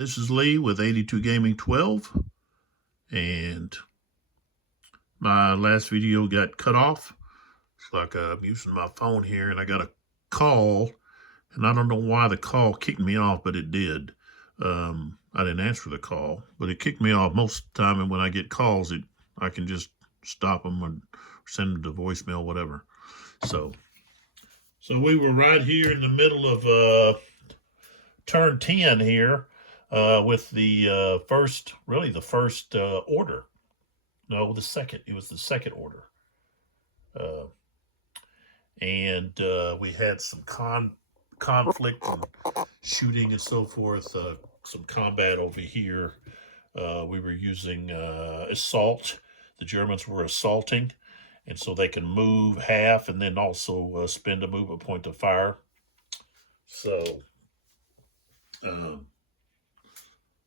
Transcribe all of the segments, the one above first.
This is Lee with 82 Gaming 12, and my last video got cut off. It's like I'm using my phone here, and I got a call, and I don't know why the call kicked me off, but it did. I didn't answer the call, but it kicked me off most of the time, and when I get calls, I can just stop them and send them to voicemail, whatever. So we were right here in the middle of turn 10 here. With the first order. No, the second. It was the second order. And we had some conflict and shooting and so forth, some combat over here. We were using assault. The Germans were assaulting, and so they can move half and then also spend a movement point to fire. So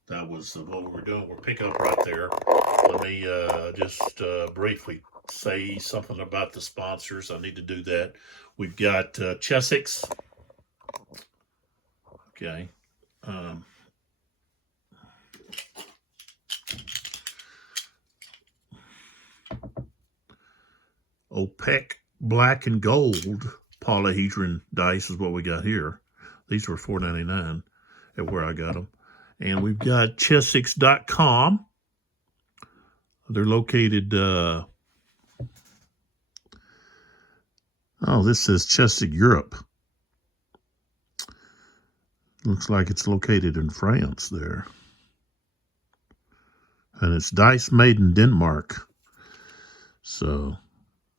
that was what we were doing. We're picking up right there. Let me just briefly say something about the sponsors. I need to do that. We've got Chessex. Okay. OPEC black and gold polyhedron dice is what we got here. These were $4.99 at where I got them. And we've got Chessex.com. They're located, this says Chessex, Europe. Looks like it's located in France there. And it's dice made in Denmark. So,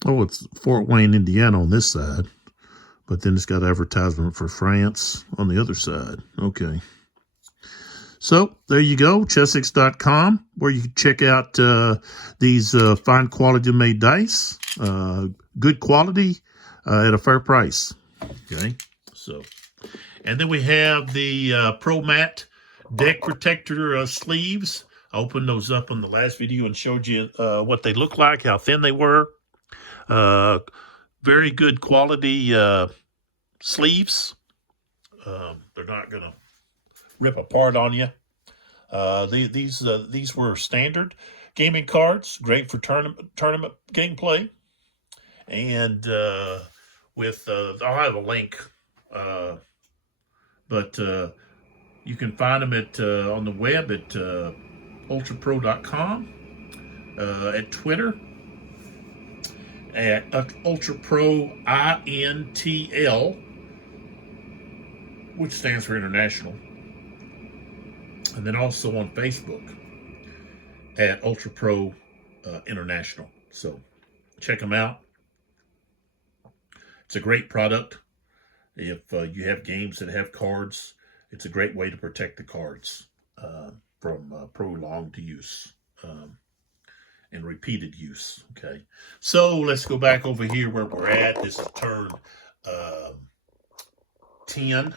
it's Fort Wayne, Indiana on this side. But then it's got advertisement for France on the other side. Okay. So there you go, Chessex.com, where you can check out these fine quality made dice, good quality at a fair price. Okay, so, and then we have the Pro Mat deck protector sleeves. I opened those up on the last video and showed you what they look like, how thin they were. Very good quality sleeves. They're not gonna rip apart on you. These were standard gaming cards, great for tournament gameplay, and with I'll have a link, but you can find them at on the web at ultrapro.com, at Twitter at ultraprointl, which stands for international. And then also on Facebook at Ultra Pro International. So check them out. It's a great product. If you have games that have cards, it's a great way to protect the cards from prolonged use and repeated use. Okay. So let's go back over here where we're at. This is turn 10.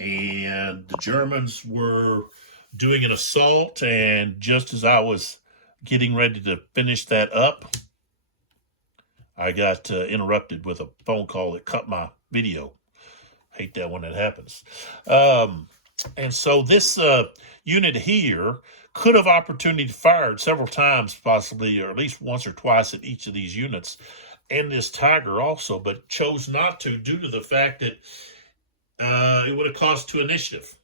And the Germans were doing an assault, and just as I was getting ready to finish that up, I got interrupted with a phone call that cut my video. Hate that when that happens. And so this unit here could have opportunity fired several times, possibly, or at least once or twice at each of these units, and this Tiger also, but chose not to due to the fact that it would have cost 2 initiative,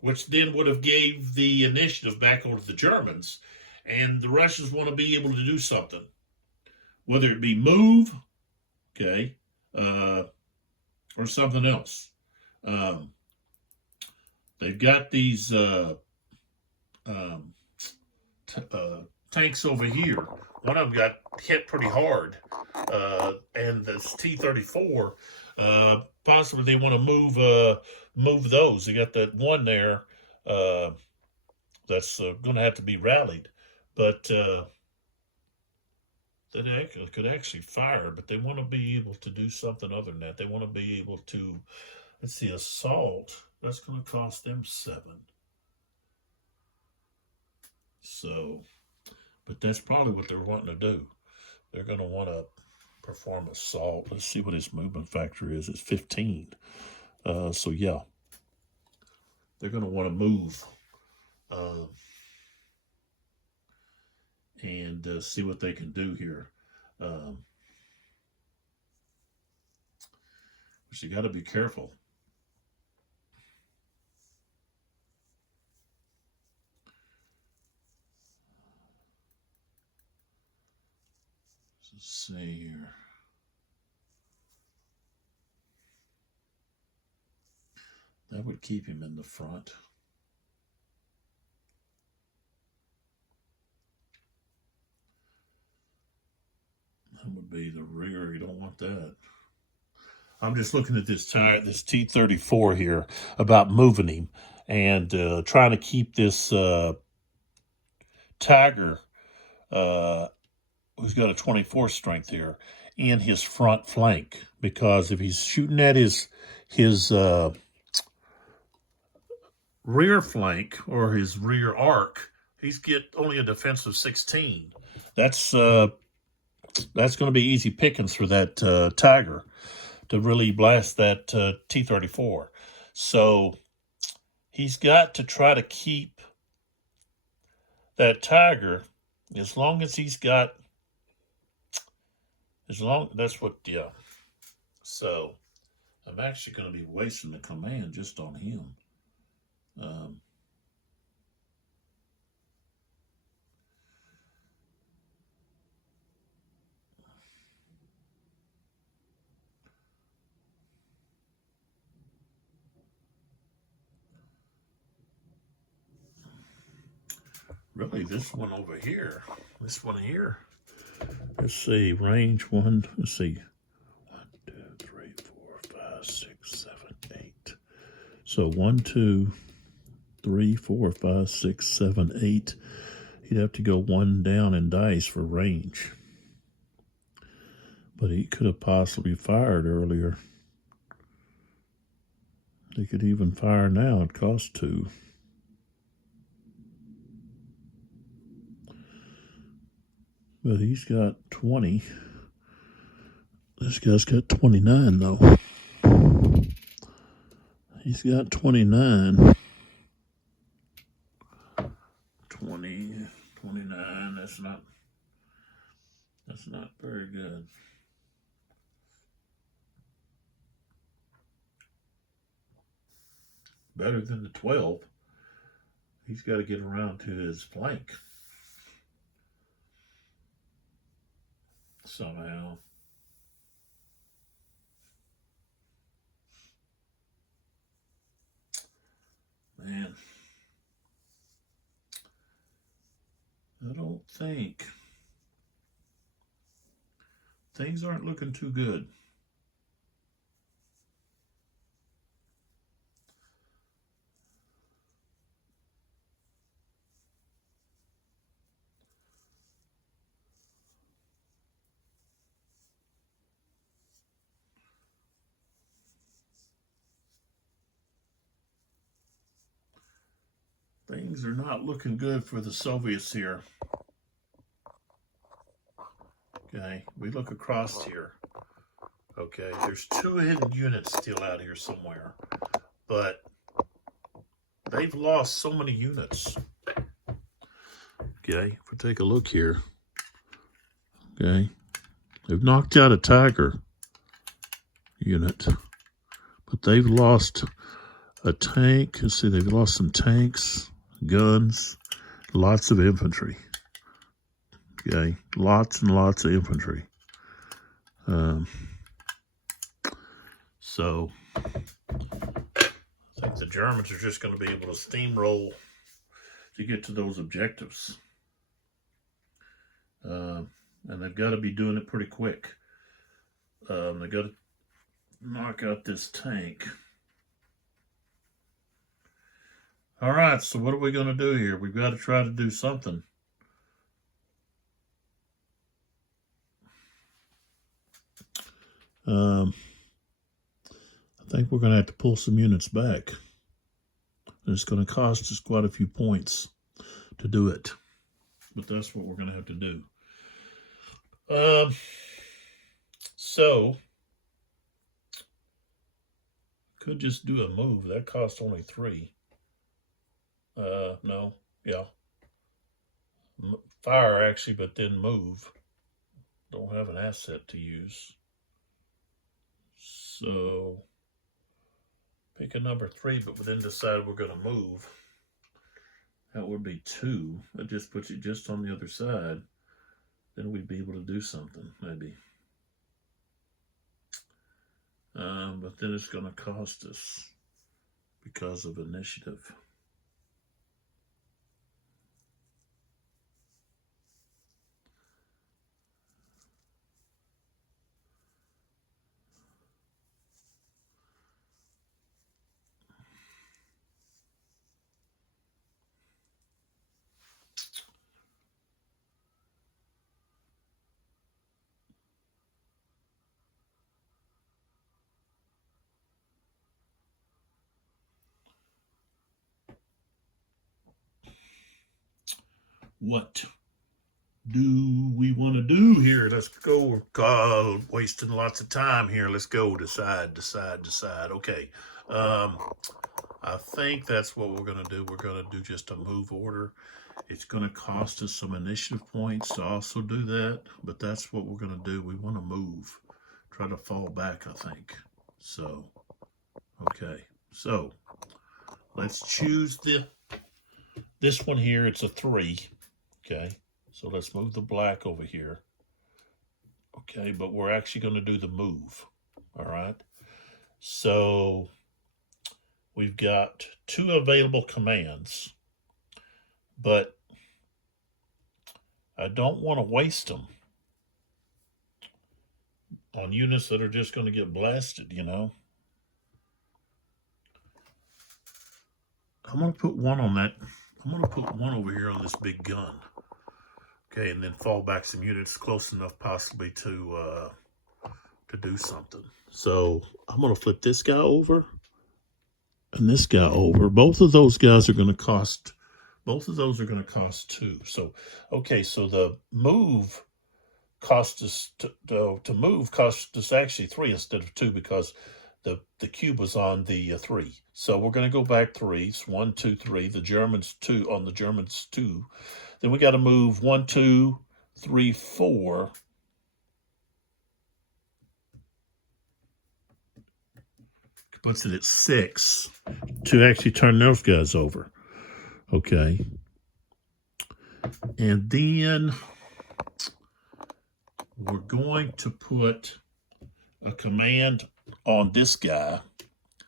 which then would have gave the initiative back over to the Germans, and the Russians want to be able to do something, whether it be move, okay, or something else. They've got these tanks over here. One of them got hit pretty hard, and this T-34. Possibly they want to move those. They got that one there that's going to have to be rallied, but that could actually fire. But they want to be able to do something other than that. They want to be able to, let's see, assault. That's going to cost them 7. So, but that's probably what they're wanting to do. They're going to want to perform assault. Let's see what his movement factor is. It's 15. So yeah, they're going to want to move and see what they can do here. Um, but you got to be careful. Let's see here. That would keep him in the front. That would be the rear. You don't want that. I'm just looking at this tire, this T34 here, about moving him and trying to keep this Tiger, who's got a 24 strength here, in his front flank. Because if he's shooting at his rear flank or his rear arc, he's get only a defensive 16. That's going to be easy pickings for that Tiger to really blast that T-34. So he's got to try to keep that Tiger as long as he's got, that's what, yeah. So I'm actually going to be wasting the command just on him. Really, this one over here, let's see, range 1, let's see, 1, 2, 3, 4, 5, 6, 7, 8. So 1, 2, 3, 4, 5, 6, 7, 8. He'd have to go 1 down in dice for range. But he could have possibly fired earlier. He could even fire now. It costs 2. But he's got 20. This guy's got 29, though. He's got 29. 20, 29. That's not very good. Better than the 12. He's got to get around to his flank somehow. Man, I don't think things aren't looking too good. Things are not looking good for the Soviets here. Okay, we look across here. Okay, there's 2 hidden units still out here somewhere, but they've lost so many units. Okay, if we take a look here, okay, they've knocked out a Tiger unit, but they've lost a tank. Let's see, they've lost some tanks, guns, lots of infantry. Okay, lots and lots of infantry. So I think the Germans are just going to be able to steamroll to get to those objectives. And they've got to be doing it pretty quick. They got to knock out this tank. All right, so what are we going to do here? We've got to try to do something. I think we're going to have to pull some units back. And it's going to cost us quite a few points to do it. But that's what we're going to have to do. So, could just do a move. That costs only 3. No. Yeah. Fire, actually, but then move. Don't have an asset to use. So pick a number 3, but then decide we're going to move. That would be 2. That just puts it just on the other side. Then we'd be able to do something, maybe. But then it's going to cost us because of initiative. What do we want to do here? Let's go. God, wasting lots of time here. Let's go. Decide. Okay. I think that's what we're going to do. We're going to do just a move order. It's going to cost us some initiative points to also do that, but that's what we're going to do. We want to move. Try to fall back, I think. So, okay. So, let's choose this one here. It's a 3. Okay. So let's move the black over here. Okay, but we're actually going to do the move. All right. So we've got 2 available commands, but I don't want to waste them on units that are just going to get blasted, you know. I'm going to put 1 on that. I'm going to put 1 over here on this big gun. Okay, and then fall back some units close enough possibly to do something. So I'm going to flip this guy over and this guy over. Both of those guys are going to cost, both of those are going to cost 2. So, okay, so the move cost us, to move cost us actually 3 instead of 2 because the cube was on the 3. So we're going to go back 3. It's 1, 2, 3. The Germans 2 on the Germans 2. Then we got to move 1, 2, 3, 4. Puts it at 6 to actually turn those guys over. Okay. And then we're going to put a command on this guy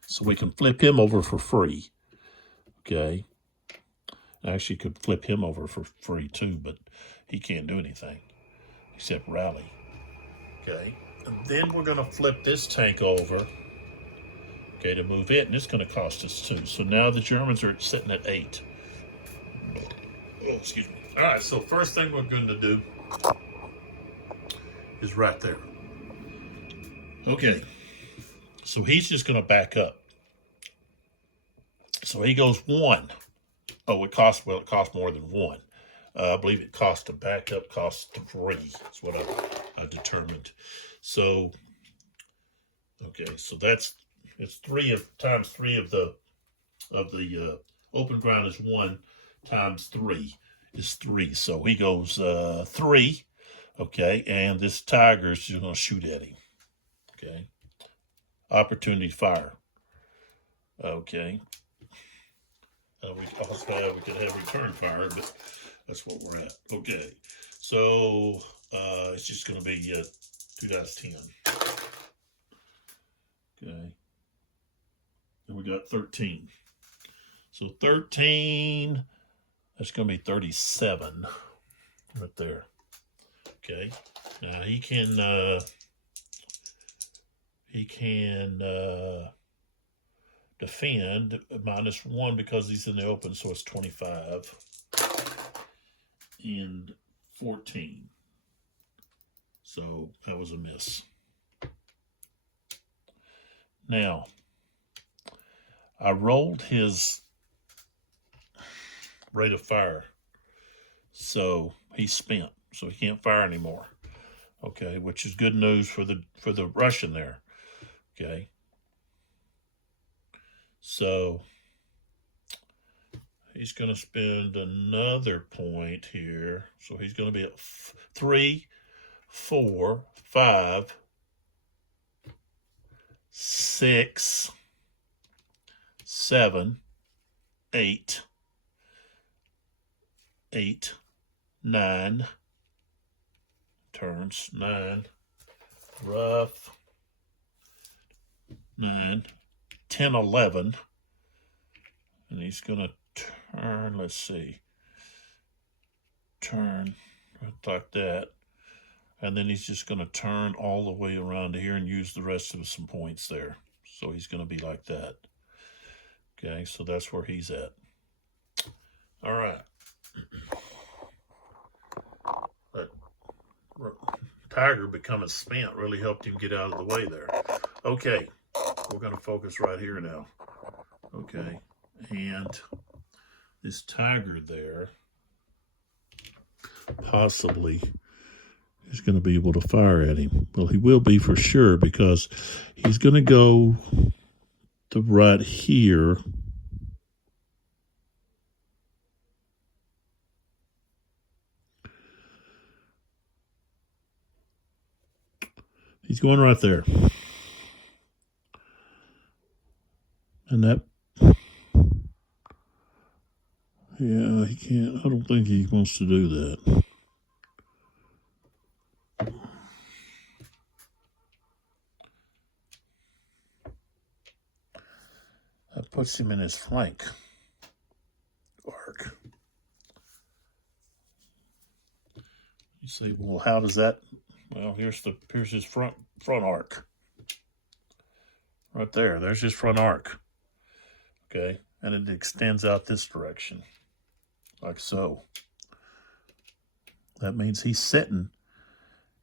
so we can flip him over for free. Okay. I actually could flip him over for free too, but he can't do anything except rally. Okay. And then we're going to flip this tank over, okay, to move it, and it's going to cost us 2. So now the Germans are sitting at 8. Oh, excuse me. All right, so first thing we're going to do is right there. Okay. So he's just going to back up. So he goes 1. Oh, it costs more than 1. I believe it cost to back up costs 3. That's what I determined. So, okay, so it's 3 times 3 of the open ground is 1 times 3 is 3. So he goes 3. Okay, and this tiger's just going to shoot at him. Okay, opportunity fire. Okay. We could have return fire, but that's what we're at. Okay, so it's just going to be 2 dice 10. Okay, and we got 13. So 13, that's going to be 37 right there. Okay, now he can defend -1 because he's in the open, so it's 25 and 14. So that was a miss. Now, I rolled his rate of fire, so he's spent, so he can't fire anymore. Okay, which is good news for the Russian there. Okay. So he's going to spend another point here. So he's going to be at 3, 4, 5, 6, 7, 8, 8, 9, turns 9, rough, 9, 10, 11, and he's going to turn, let's see, turn like that, and then he's just going to turn all the way around here and use the rest of some points there. So he's going to be like that. Okay, so that's where he's at. All right. But Tiger becoming spent really helped him get out of the way there. Okay, we're going to focus right here now. Okay, and this Tiger there possibly is going to be able to fire at him. Well, he will be for sure, because he's going to go to right here. He's going right there. And that, yeah, he can't, I don't think he wants to do that. That puts him in his flank arc. You say, well, how does that? Well, here's his front arc. Right there. There's his front arc. Okay, and it extends out this direction, like so. That means he's setting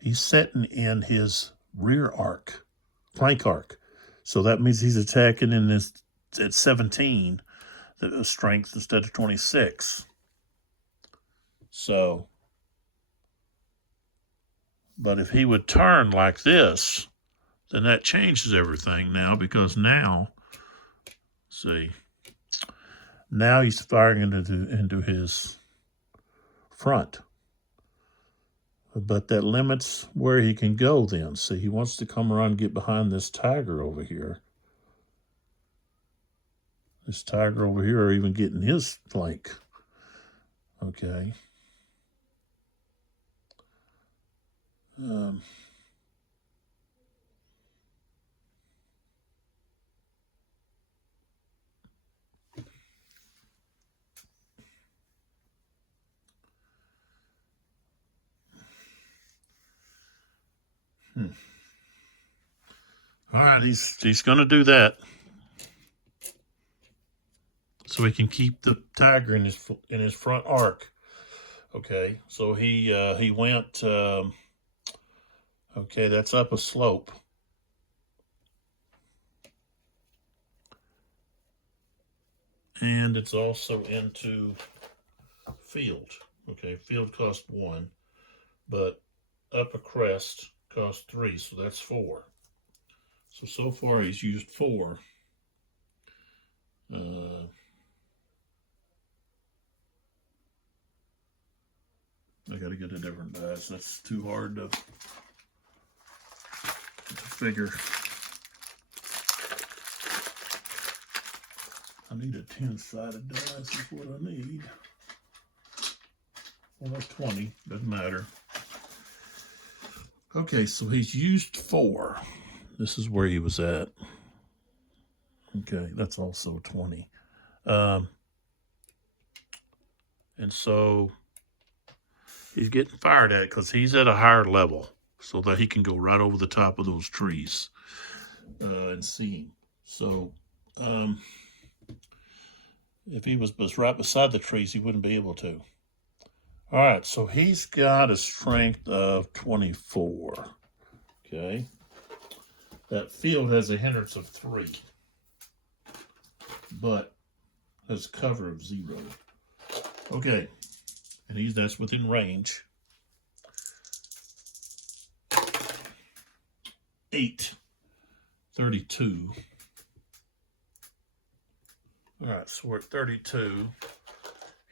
in his rear arc, flank arc. So that means he's attacking in this at 17, the strength instead of 26. So, but if he would turn like this, then that changes everything now, because now, see, now he's firing into his front. But that limits where he can go then. See, he wants to come around and get behind this Tiger over here. This Tiger over here, or even getting his flank. Okay. All right, he's going to do that, so he can keep the Tiger in his front arc. Okay, so he went. Okay, that's up a slope. And it's also into field. Okay, field cost 1, but up a crest cost 3, so that's 4. So far he's used 4. I got to get a different dice. That's too hard to figure. I need a 10-sided dice is what I need. Well, that's 20. Doesn't matter. Okay, so he's used 4. This is where he was at. Okay, that's also 20. And so he's getting fired at because he's at a higher level, so that he can go right over the top of those trees and see him. So if he was right beside the trees, he wouldn't be able to. All right, so he's got a strength of 24. Okay. That field has a hindrance of 3, but has a cover of 0. Okay, and that's within range. 8, 32. All right, so we're at 32.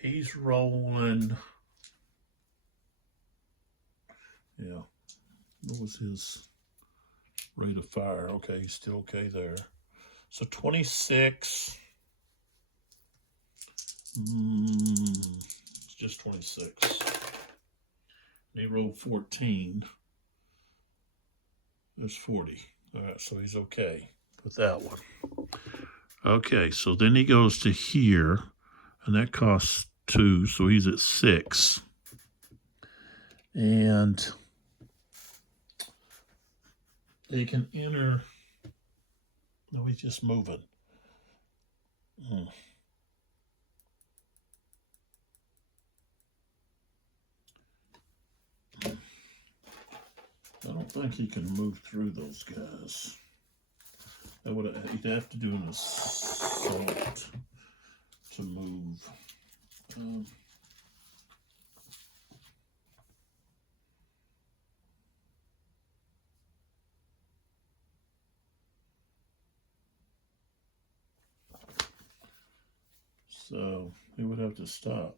he's rolling. Yeah. What was his rate of fire? Okay, he's still okay there. So 26. It's just 26. And he rolled 14. There's 40. All right, so he's okay with that one. Okay, so then he goes to here, and that costs 2, so he's at 6. And they can enter. No, he's just moving. I don't think he can move through those guys. He'd have to do an assault to move. So he would have to stop.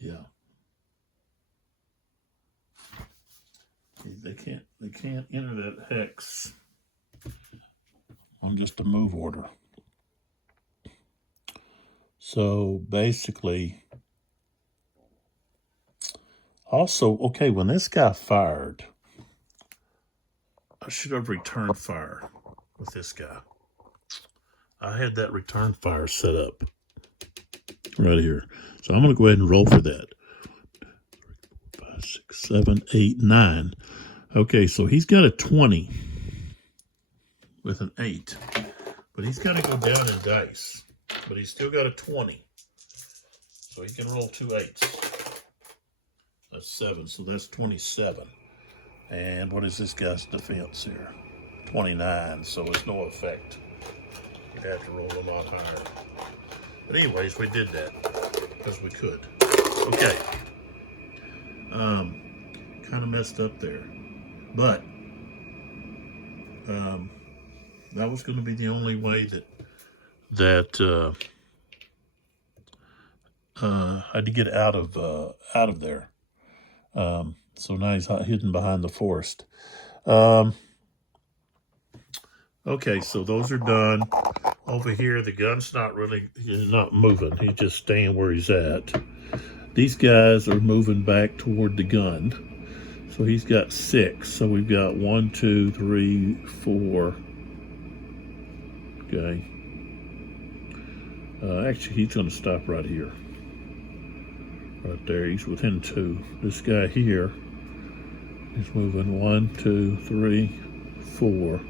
Yeah. They can't enter that hex on just a move order. So basically, also, okay, when this guy fired, I should have returned fire with this guy. I had that return fire set up right here. So I'm going to go ahead and roll for that. 5, 6, 7, 8, 9. Okay, so he's got a 20 with an 8. But he's got to go down in dice. But he's still got a 20. So he can roll 2 8s. That's 7, so that's 27. And what is this guy's defense here? 29, so it's no effect. You'd have to roll a lot higher. But anyways, we did that because we could. Okay. Kind of messed up there. But that was going to be the only way that I had to get out of there. So now he's hidden behind the forest. Okay, so those are done. Over here, the gun's he's not moving. He's just staying where he's at. These guys are moving back toward the gun. So he's got 6. So we've got 1, 2, 3, 4. Okay. Actually, he's going to stop right here. Right there. He's within 2. This guy here is moving 1, 2, 3, 4,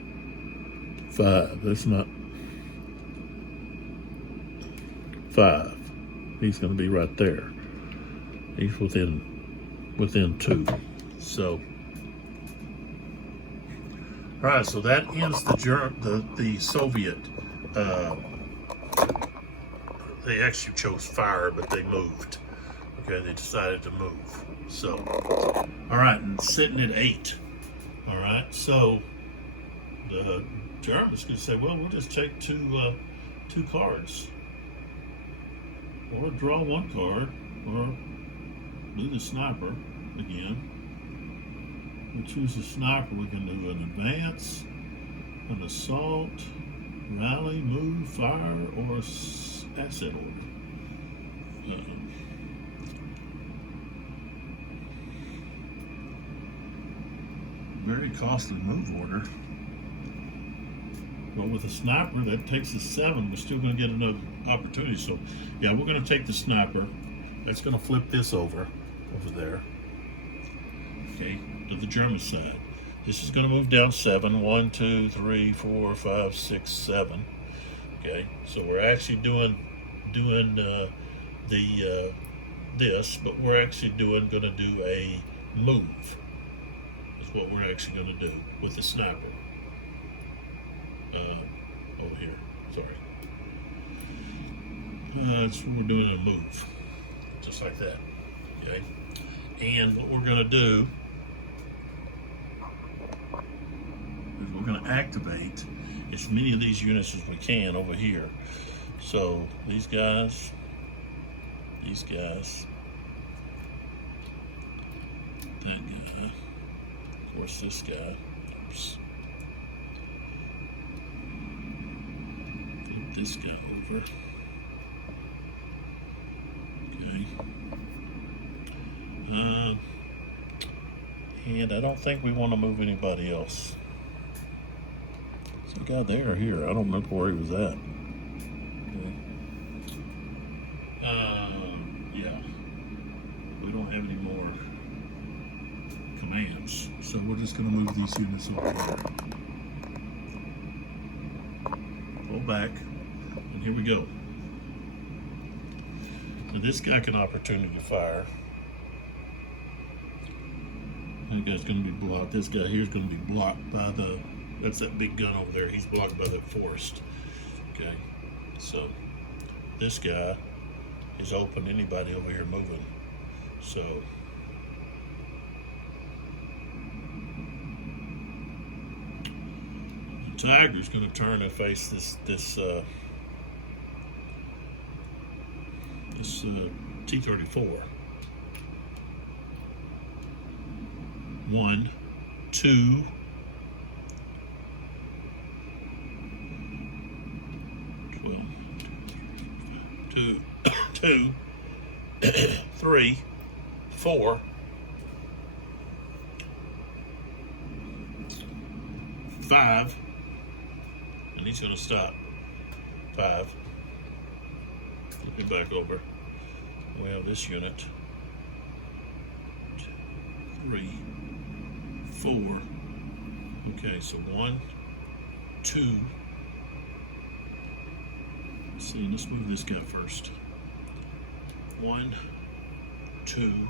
5. That's not 5. He's going to be right there. He's within 2. So, all right. So that ends the Soviet. They actually chose fire, but they moved. Okay, they decided to move. So, all right, and sitting at 8. All right. So the German's going to say, well, we'll just take two cards. Or draw one card, or do the sniper again. We choose the sniper. We can do an advance, an assault, rally, move, fire, or asset order. Very costly move order. But with a sniper, that takes us 7. We're still going to get another opportunity. So, yeah, we're going to take the sniper. That's going to flip this over there. Okay, to the German side. This is going to move down 7. 1, 2, 3, 4, 5, 6, 7. Okay, so we're actually doing this, but we're actually going to do a move. Is what we're actually going to do with the sniper. Over here, sorry. So we're doing a move, just like that. Okay, and what we're going to do is we're going to activate as many of these units as we can over here. So these guys, that guy, of course this guy, oops. Flip this guy over. Okay. And I don't think we want to move anybody else. Some guy there or here. I don't remember where he was at. Yeah. We don't have any more commands. So we're just going to move these units over there. Pull back. And here we go. Now this guy can opportunity to fire. That guy's going to be blocked. This guy here is going to be blocked by that's that big gun over there. He's blocked by that forest. Okay, so this guy is open. Anybody over here moving. So the tiger's going to turn and face this T-34. 1, 2, 2, 3, 4, 5, and he's going to stop. 5. Flip it back over. We have this unit. 2, 3, 4. Okay, so 1, 2. Let's see, let's move this guy first. 1, 2.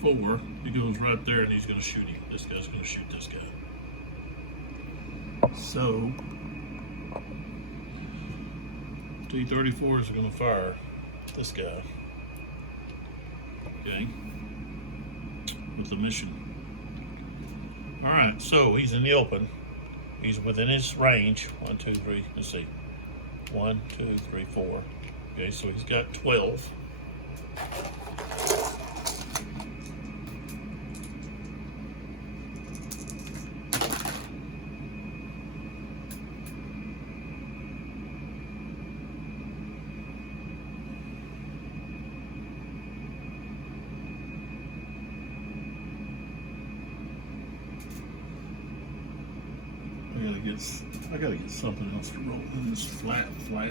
4. He goes right there and he's going to shoot him. This guy's going to shoot this guy. So T-34 is going to fire this guy. Okay. With the mission. Alright, so he's in the open. He's within his range. 1, 2, 3. Let's see. 1, 2, 3, 4. Okay, so he's got 12. I gotta get something else to roll in this flat. I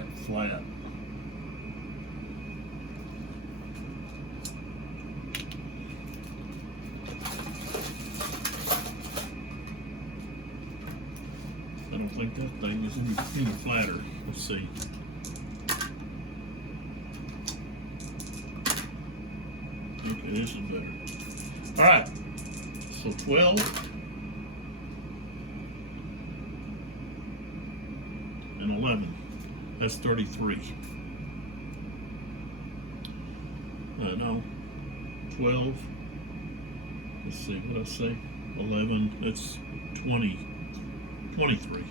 don't think that thing is any flatter. Let's see. Okay, this is better. Alright, so 12. And 11. That's 33. no, 12. Let's see, what did I say? 11, it's 20, 23.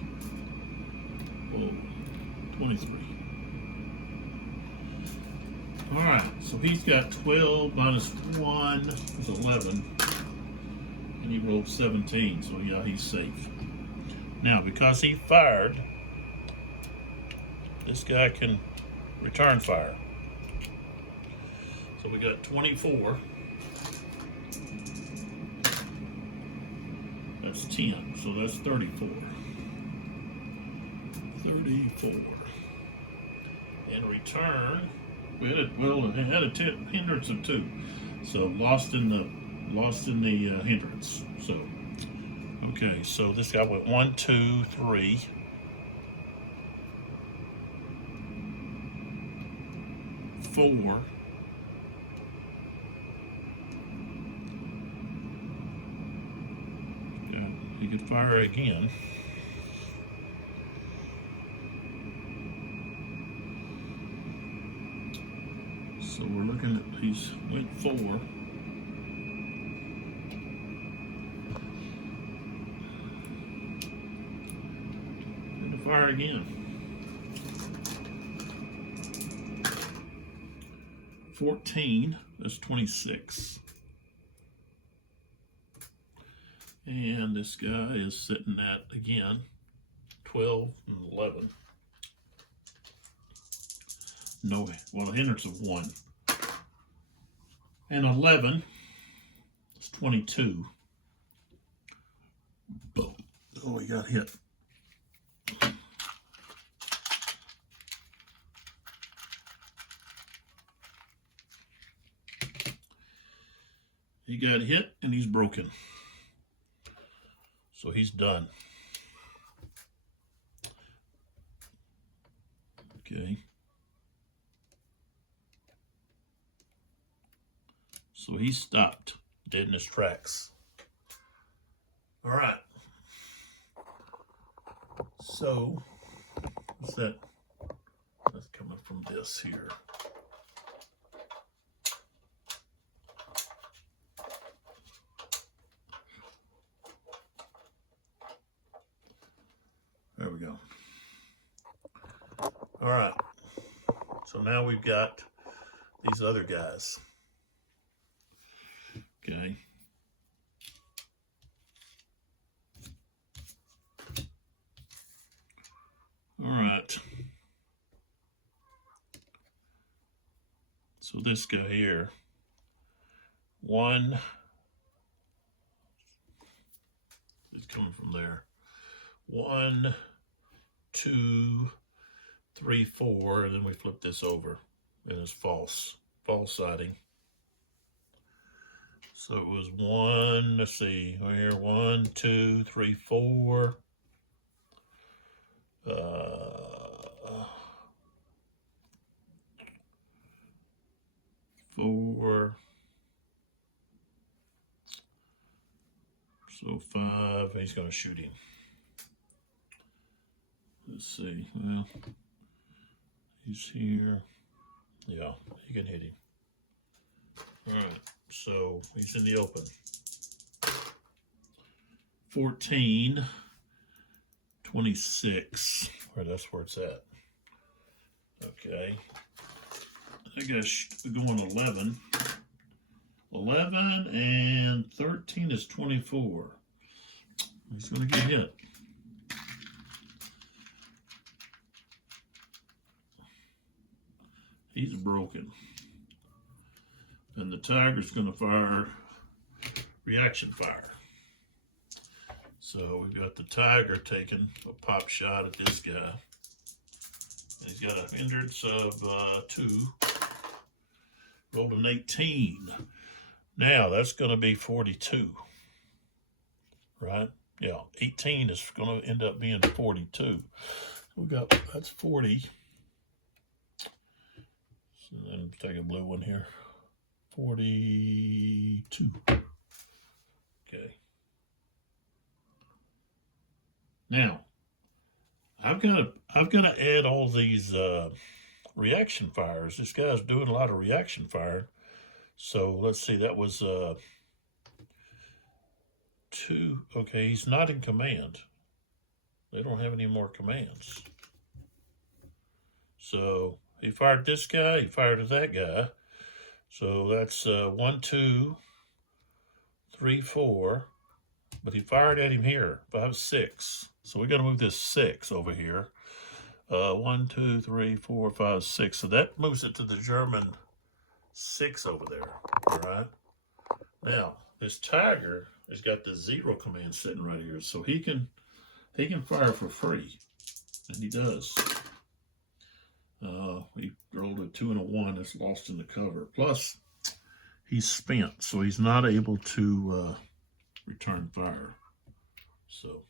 Whoa, 23. All right, so he's got 12 minus 1 is 11, and he rolled 17, so yeah, he's safe. Now, because he fired, this guy can return fire. So we got 24. That's 10, so that's 34. 34. In return, we had a hindrance of 2, so lost in the hindrance. So okay, so this guy went 1, 2, 3. 4. He could fire again. So we're looking at, he's went 4. And to fire again. 14, that's 26. And this guy is sitting at, again, 12 and 11. No, well, a hindrance of 1. And 11 is 22. Boom. Oh, he got hit. He got hit and he's broken. So he's done. Okay. So he stopped dead in his tracks. All right. So what's that? That's coming from this here. There we go. All right. So now we've got these other guys. Okay. All right. So this guy here, 1 is coming from there. 1, 2, 3, 4, and then we flip this over, and it's false siding. So it was 1, let's see, we're here, 1, 2, 3, 4. 4. So 5, he's going to shoot him. Let's see, well, he's here. Yeah, you can hit him. All right, so he's in the open. 14, 26, or that's where it's at. Okay, I guess going 11. 11 and 13 is 24. He's going to get hit. He's broken. And the tiger's going to fire reaction fire. So we've got the tiger taking a pop shot at this guy. And he's got a hindrance of 2. Rolled an 18. Now that's going to be 42. Right? Yeah, 18 is going to end up being 42. We got, that's 40. So then take a blue one here. 42. Okay. Now, I've got to add all these reaction fires. This guy's doing a lot of reaction fire. So let's see, that was 2. Okay, he's not in command. They don't have any more commands. So he fired this guy, he fired at that guy. So that's 1, 2, 3, 4. But he fired at him here, 5, 6. So we got to move this 6 over here. 1, 2, 3, 4, 5, 6. So that moves it to the German 6 over there. All right. Now this Tiger has got the 0 command sitting right here, so he can fire for free, and he does. He rolled a 2 and a 1. That's lost in the cover. Plus, he's spent, so he's not able to return fire. So,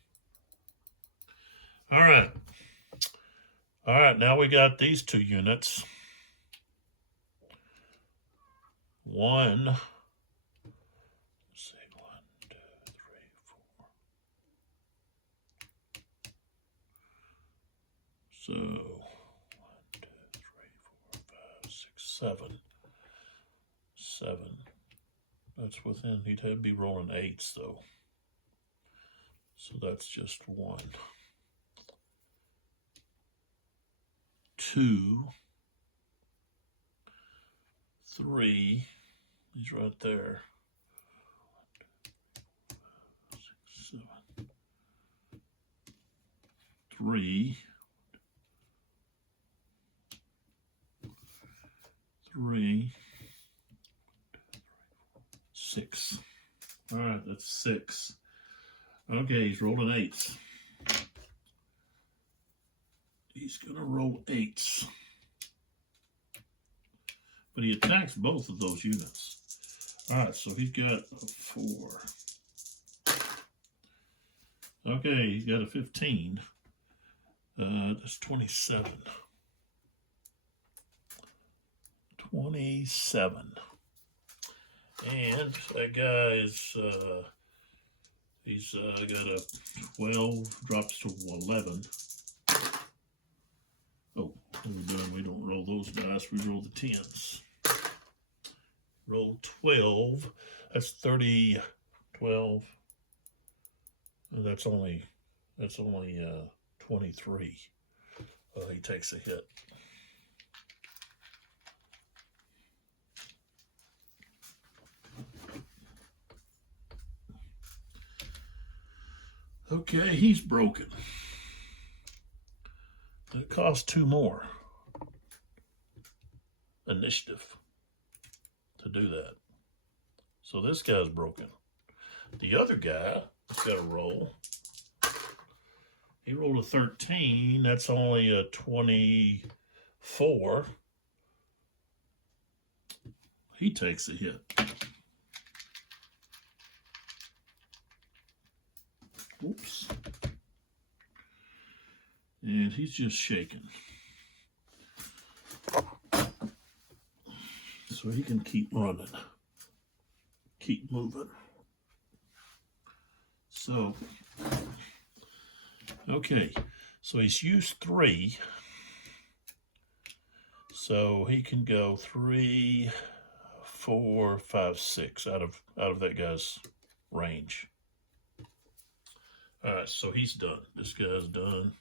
all right. Now we got these 2 units. One. Let's see, 1, 2, 3, 4. So 1, 2, 3, 4, 5, 6, 7. 7. That's within. He'd have to be rolling 8s though. So that's just 1. 2, 3. He's right there. 1, 2, 3, 4, 5, 6, 7. 3. 3. 6. All right, that's 6. Okay, he's rolling 8s. He's going to roll 8s. But he attacks both of those units. All right, so he's got a 4. Okay, he's got a 15. That's 27. 27. And that guy is, he's got a 12, drops to 11. Oh, what are we doing? We don't roll those dice, we roll the 10s. Roll 12, that's 30, 12. That's only 23. He takes a hit. Okay, he's broken. It costs 2 more initiative to do that. So this guy's broken. The other guy has got a roll. He rolled a 13. That's only a 24. He takes a hit. Oops. And he's just shaking. So he can keep running. Keep moving. So, okay. So he's used 3. So he can go 3, 4, 5, 6 out of that guy's range. All right, so he's done. This guy's done.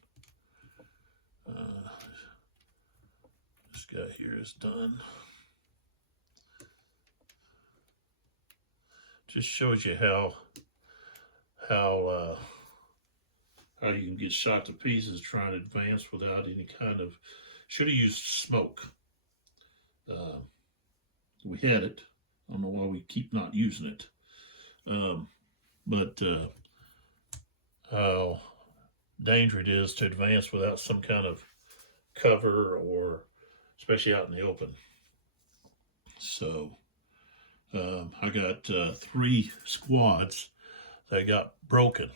This guy here is done. Just shows you how you can get shot to pieces trying to advance without any kind of. Should have used smoke. We had it. I don't know why we keep not using it. But how dangerous it is to advance without some kind of cover, or especially out in the open. So I got 3 squads that got broken.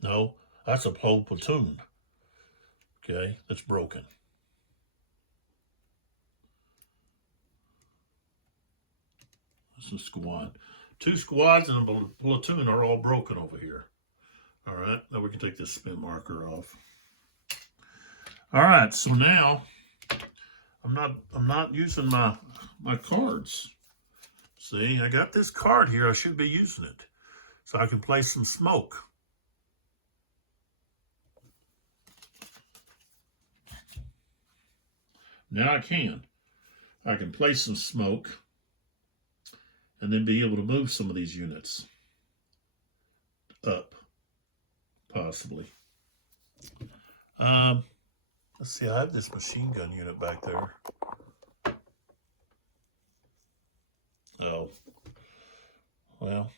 No, that's a whole platoon. Okay, that's broken. That's a squad. 2 squads and a platoon are all broken over here. All right, now we can take this spin marker off. All right, so now I'm not using my cards. See, I got this card here. I should be using it so I can place some smoke. Now I can. I can place some smoke and then be able to move some of these units up, possibly. Let's see, I have this machine gun unit back there. Oh, well.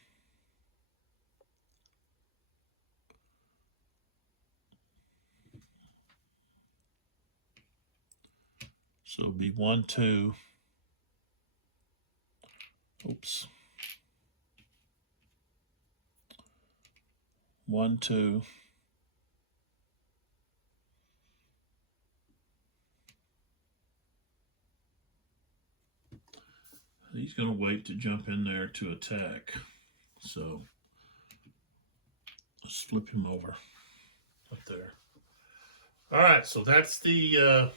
So it'll be 1, 2. Oops. 1, 2. He's going to wait to jump in there to attack. So let's flip him over up there. All right, so that's the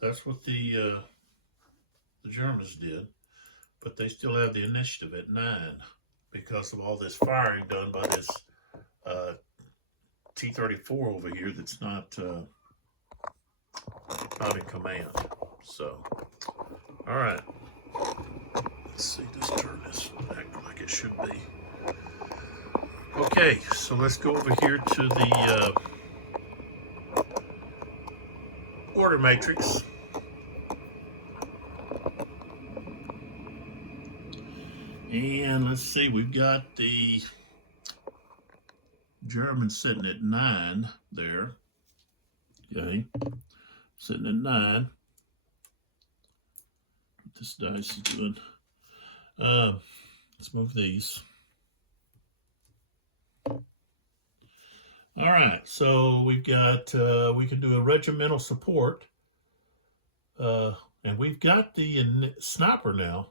that's what the Germans did, but they still have the initiative at 9 because of all this firing done by this T-34 over here that's not in command. So, all right. Let's see, just turn this back like it should be. Okay, so let's go over here to the order matrix. And let's see, we've got the Germans sitting at 9 there. Okay, sitting at 9. What this dice is doing. Let's move these. All right, so we've got, we can do a regimental support. And we've got the sniper now.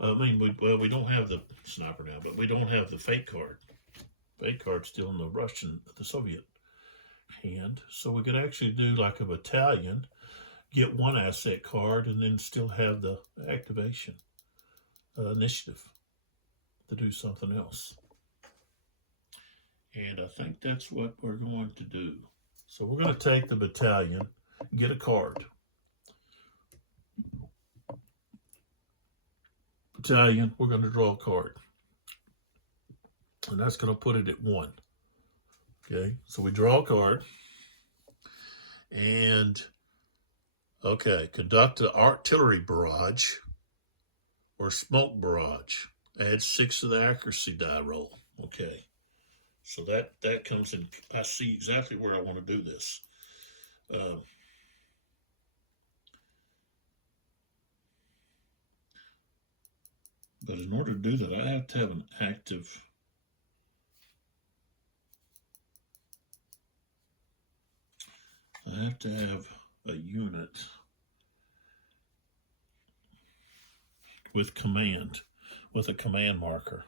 I mean, we don't have the sniper now, but we don't have the fate card. Fate card's still in the Soviet hand. So we could actually do like a battalion, get 1 asset card, and then still have the activation initiative to do something else. And I think that's what we're going to do. So we're going to take the battalion, get a card. Battalion, we're going to draw a card. And that's going to put it at 1. Okay, so we draw a card. And, okay, conduct an artillery barrage or smoke barrage. Add 6 to the accuracy die roll. Okay, so that comes in. I see exactly where I want to do this. But in order to do that, I have to have an active I have to have a unit with a command marker.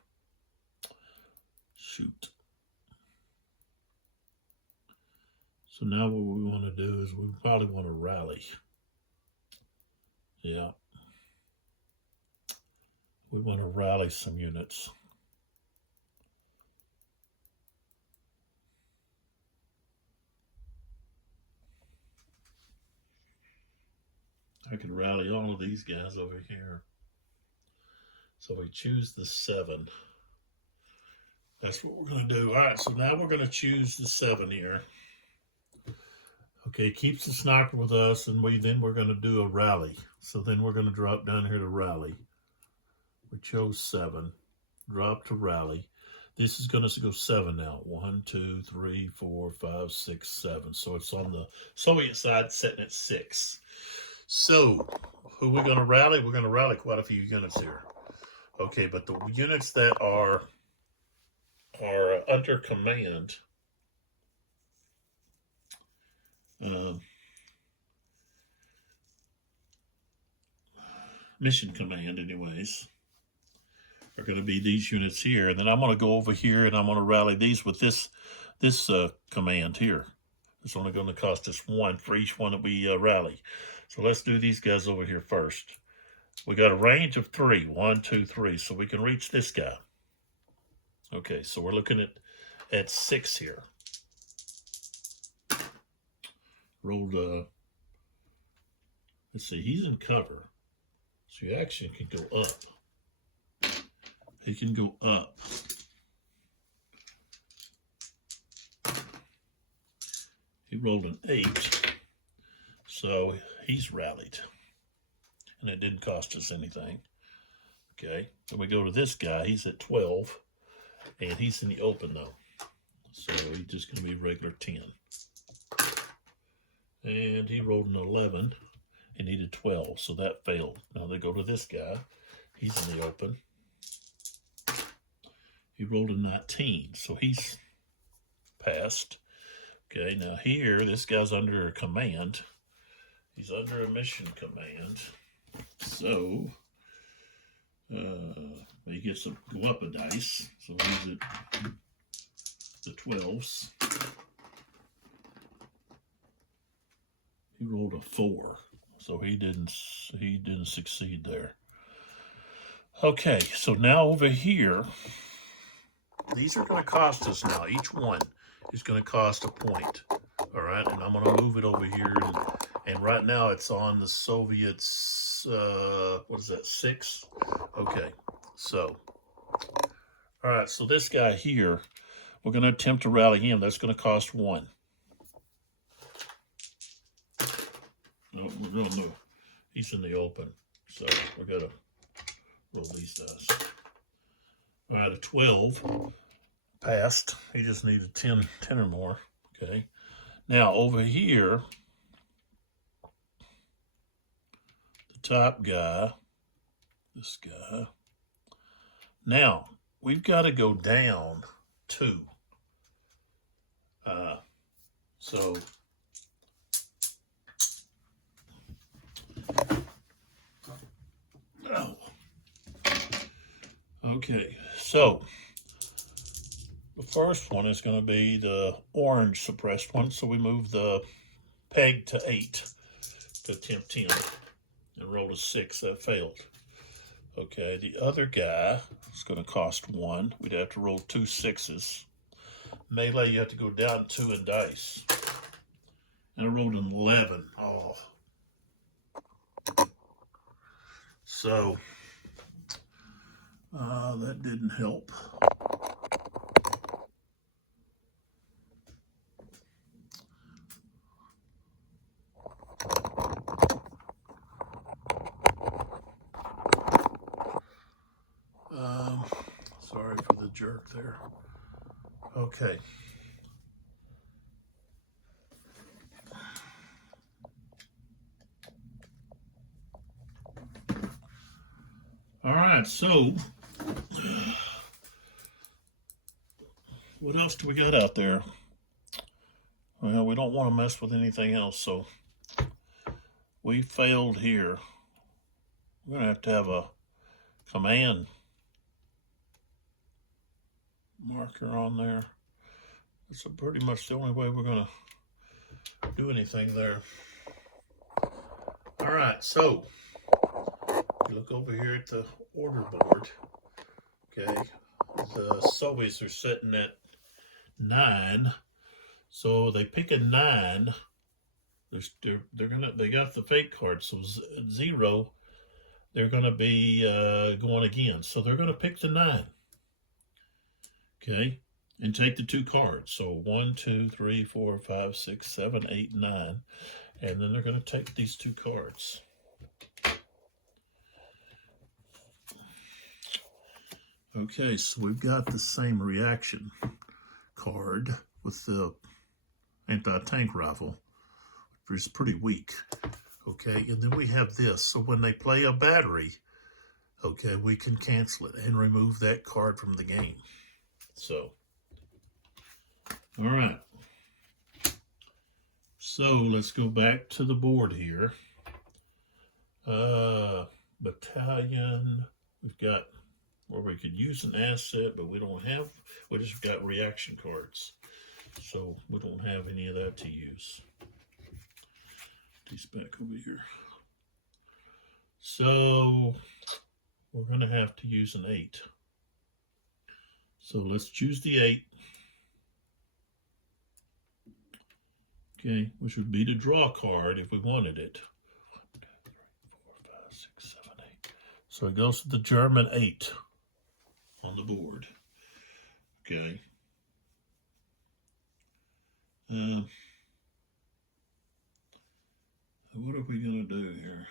Shoot. So now what we want to do is we probably want to rally. Yeah. We want to rally some units. I could rally all of these guys over here. So we choose the 7. That's what we're going to do. All right, so now we're going to choose the 7 here. Okay, keeps the sniper with us, and then we're going to do a rally. So then we're going to drop down here to rally. We chose 7. Drop to rally. This is going to go 7 now. 1, 2, 3, 4, 5, 6, 7. So it's on the Soviet side, sitting at 6. So who are we going to rally? We're going to rally quite a few units here. Okay, but the units that are under command, mission command anyways, are going to be these units here. And then I'm going to go over here and I'm going to rally these with this command here. It's only going to cost us 1 for each one that we rally. So let's do these guys over here first. We got a range of 3. 1, 2, 3. So we can reach this guy. Okay, so we're looking at 6 here. Rolled, let's see, he's in cover. So he actually can go up. He can go up. He rolled an 8. So he's rallied. And it didn't cost us anything. Okay, so we go to this guy. He's at 12. And he's in the open though. So he's just going to be regular 10. And he rolled an 11 and needed 12. So that failed. Now they go to this guy. He's in the open. He rolled a 19. So he's passed. Okay, now here, this guy's under a command. He's under a mission command. So he gets to go up a dice. So he's at the 12s. He rolled a 4. So he didn't succeed there. Okay, so now over here, these are going to cost us now. Each one is going to cost a point. All right, and I'm going to move it over here. And right now it's on the Soviets, what is that, 6? Okay, so, all right, so this guy here, we're going to attempt to rally him. That's going to cost 1. No, he's in the open, so we got to roll these dice. All right, a 12 passed. He just needed 10 or more. Okay. Now over here, the top guy, this guy. Now we've got to go down 2. So okay, so the first one is going to be the orange suppressed one. So we move the peg to 8 to attempt 10 and roll a 6. That failed. Okay, the other guy is going to cost 1. We'd have to roll 2 6s. Melee, you have to go down 2 in dice. And I rolled an 11. Oh. So, that didn't help. Sorry for the jerk there. Okay. All right, so what else do we got out there? Well, we don't want to mess with anything else, so we failed here. We're going to have a command marker on there. That's pretty much the only way we're going to do anything there. All right, so look over here at the order board. Okay, the Soviets are sitting at 9, so they pick a 9. They got the fake card, so 0. They're gonna be going again, so they're gonna pick the 9. Okay, and take the 2 cards. So 1, 2, 3, 4, 5, 6, 7, 8, 9, and then they're gonna take these 2 cards. Okay, so we've got the same reaction card with the anti-tank rifle, which is pretty weak. Okay, and then we have this. So when they play a battery, okay, we can cancel it and remove that card from the game. So, all right. So let's go back to the board here. Battalion, we've got where we could use an asset, but we just got reaction cards. So we don't have any of that to use. these back over here. So we're going to have to use an 8. So let's choose the 8. Okay, which would be the draw card if we wanted it. 1, 2, 3, 4, 5, 6, 7, 8. So it goes to the German 8 on the board. Okay. What are we going to do here?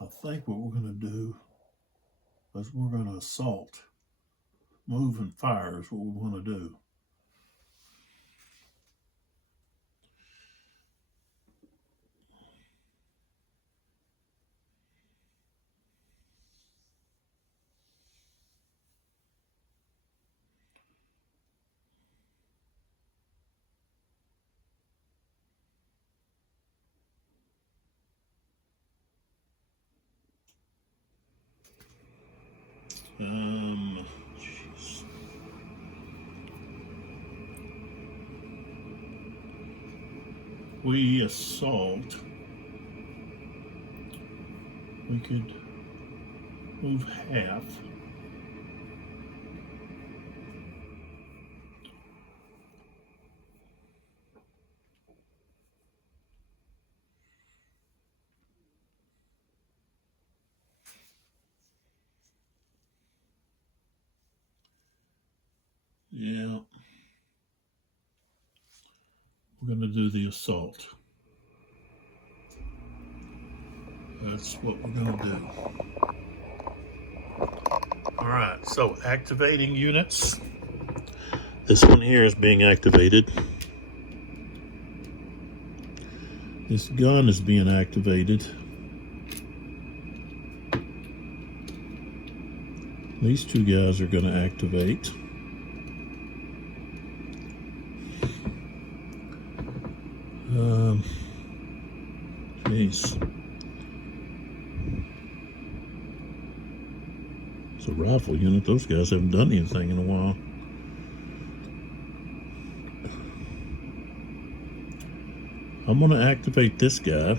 I think what we're going to do is we're going to assault. Move and fire is what we want to do. Jeez. We assault. We could move half. Yeah. We're going to do the assault. That's what we're going to do. All right, so activating units. This one here is being activated. This gun is being activated. These two guys are going to activate. Jeez. It's a rifle unit. Those guys haven't done anything in a while. I'm going to activate this guy.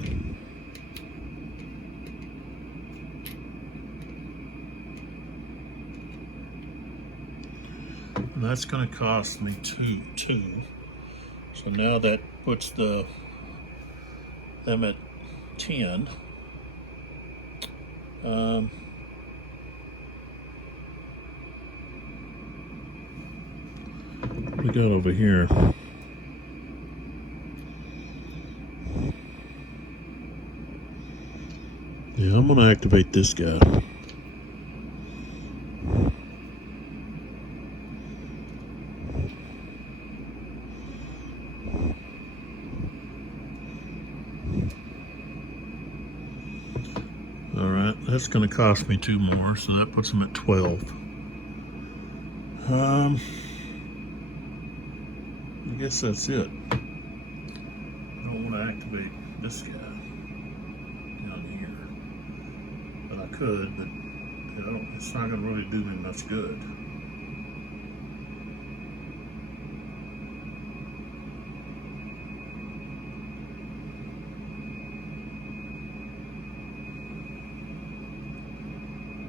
And that's going to cost me 2. So now that puts them at 10. We got over here. Yeah, I'm going to activate this guy. All right, that's going to cost me 2 more, so that puts them at 12. I guess that's it. I don't want to activate this guy down here, but I could, but it's not going to really do me much good.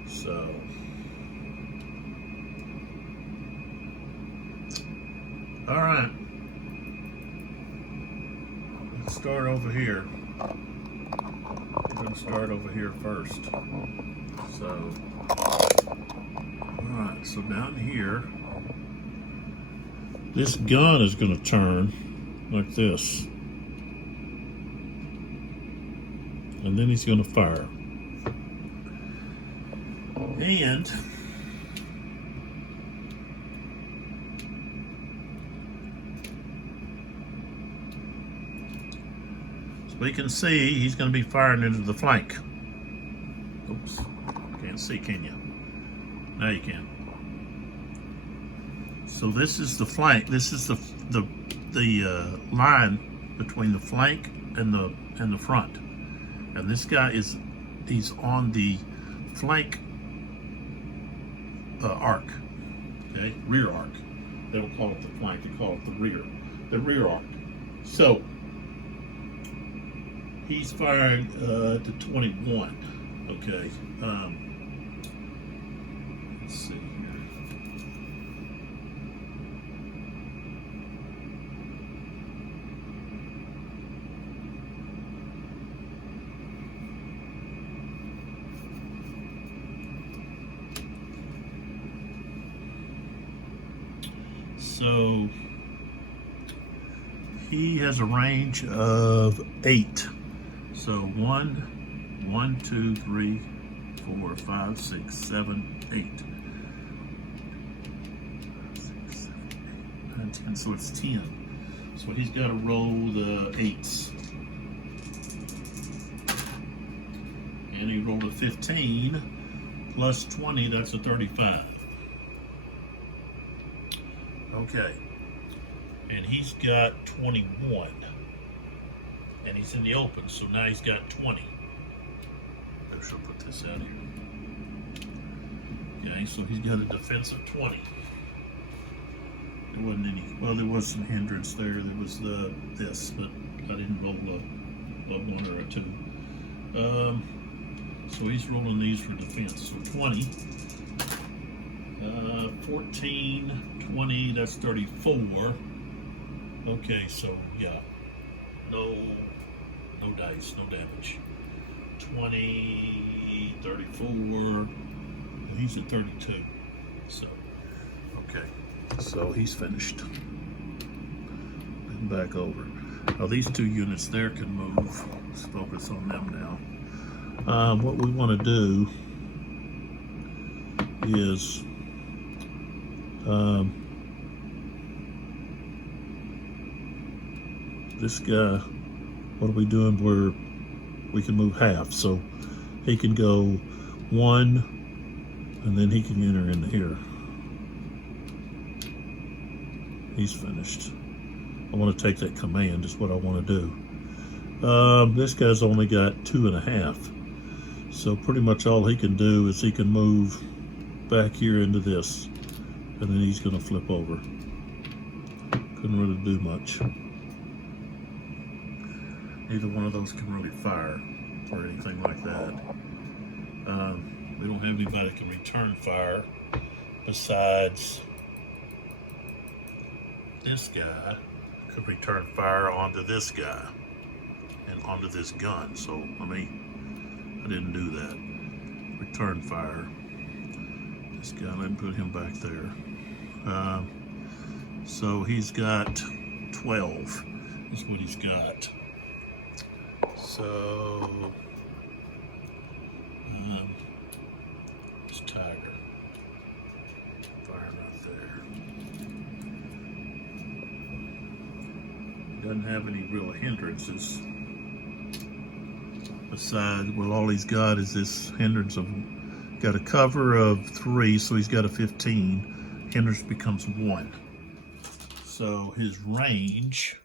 So, all right, let's start over here. We're going to start over here first. So, all right, so down here, this gun is going to turn. like this. And then he's going to fire. And so we can see he's going to be firing into the flank. Oops, can't see, can you? Now you can. So this is the flank. This is the line between the flank and the front. And this guy he's on the flank arc, okay, rear arc. They don't call it the flank; they call it the rear arc. So he's firing to 21. Okay, let's see here. So he has a range of 8. So 1, 2, 3, 4, 5, 6, 7, 8. 6, 7, 8, 9, 10. So it's 10. So he's got to roll the 8s. And he rolled a 15 plus 20, that's a 35. Okay, and he's got 21, and he's in the open, so now he's got 20. I should put this out here. Okay, so he's got a defensive 20. There wasn't any, well, there was some hindrance there. There was this, but I didn't roll a 1 or a 2. So he's rolling these for defense. So 20, 14, 20, that's 34. Okay, so yeah, no dice, no damage. 20, 34, he's at 32. So, okay, so he's finished. And back over. Now these 2 units there can move. Let's focus on them now. What we want to do is this guy, what are we doing where we can move half? So he can go 1 and then he can enter into here. He's finished. I want to take that command is what I want to do. This guy's only got 2.5. So pretty much all he can do is he can move back here into this, and then he's going to flip over. Couldn't really do much. Neither one of those can really fire or anything like that. We don't have anybody that can return fire besides this guy could return fire onto this guy and onto this gun. So, I didn't do that. Return fire. This guy, let me put him back there. So he's got 12. That's what he's got. So, it's Tiger. Fire right there. Doesn't have any real hindrances. Besides, well, all he's got is this hindrance of, got a cover of 3, so he's got a 15. Hindrance becomes 1. So his range,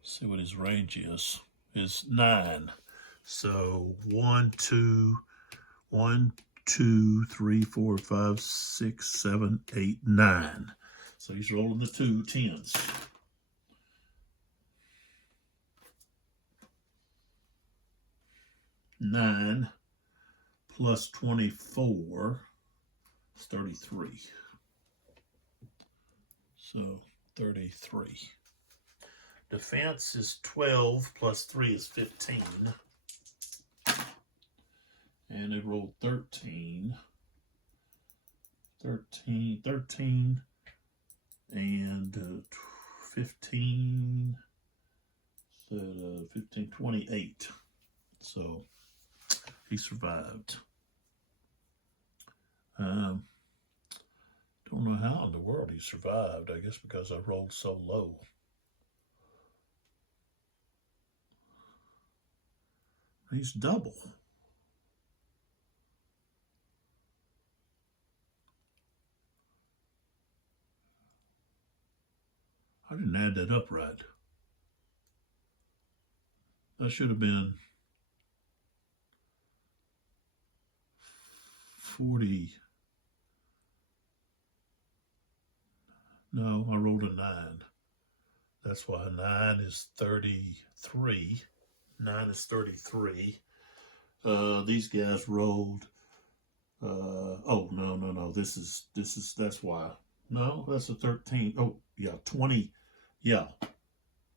let's see what his range is 9. So 1, 2, 3, 4, 5, 6, 7, 8, 9. So he's rolling the 2 10s. Nine plus 24 is 33. So 33. Defense is 12 plus 3 is 15. And it rolled 13. 13, and 15, 15, 28. So he survived. Don't know how in the world he survived. I guess because I rolled so low. He's double. I didn't add that up right. That should have been 40. No, I rolled a 9. That's why 9 is 33. 9 is 33. These guys rolled. Oh, no. That's why. No, that's a 13. Oh, yeah, 20. Yeah,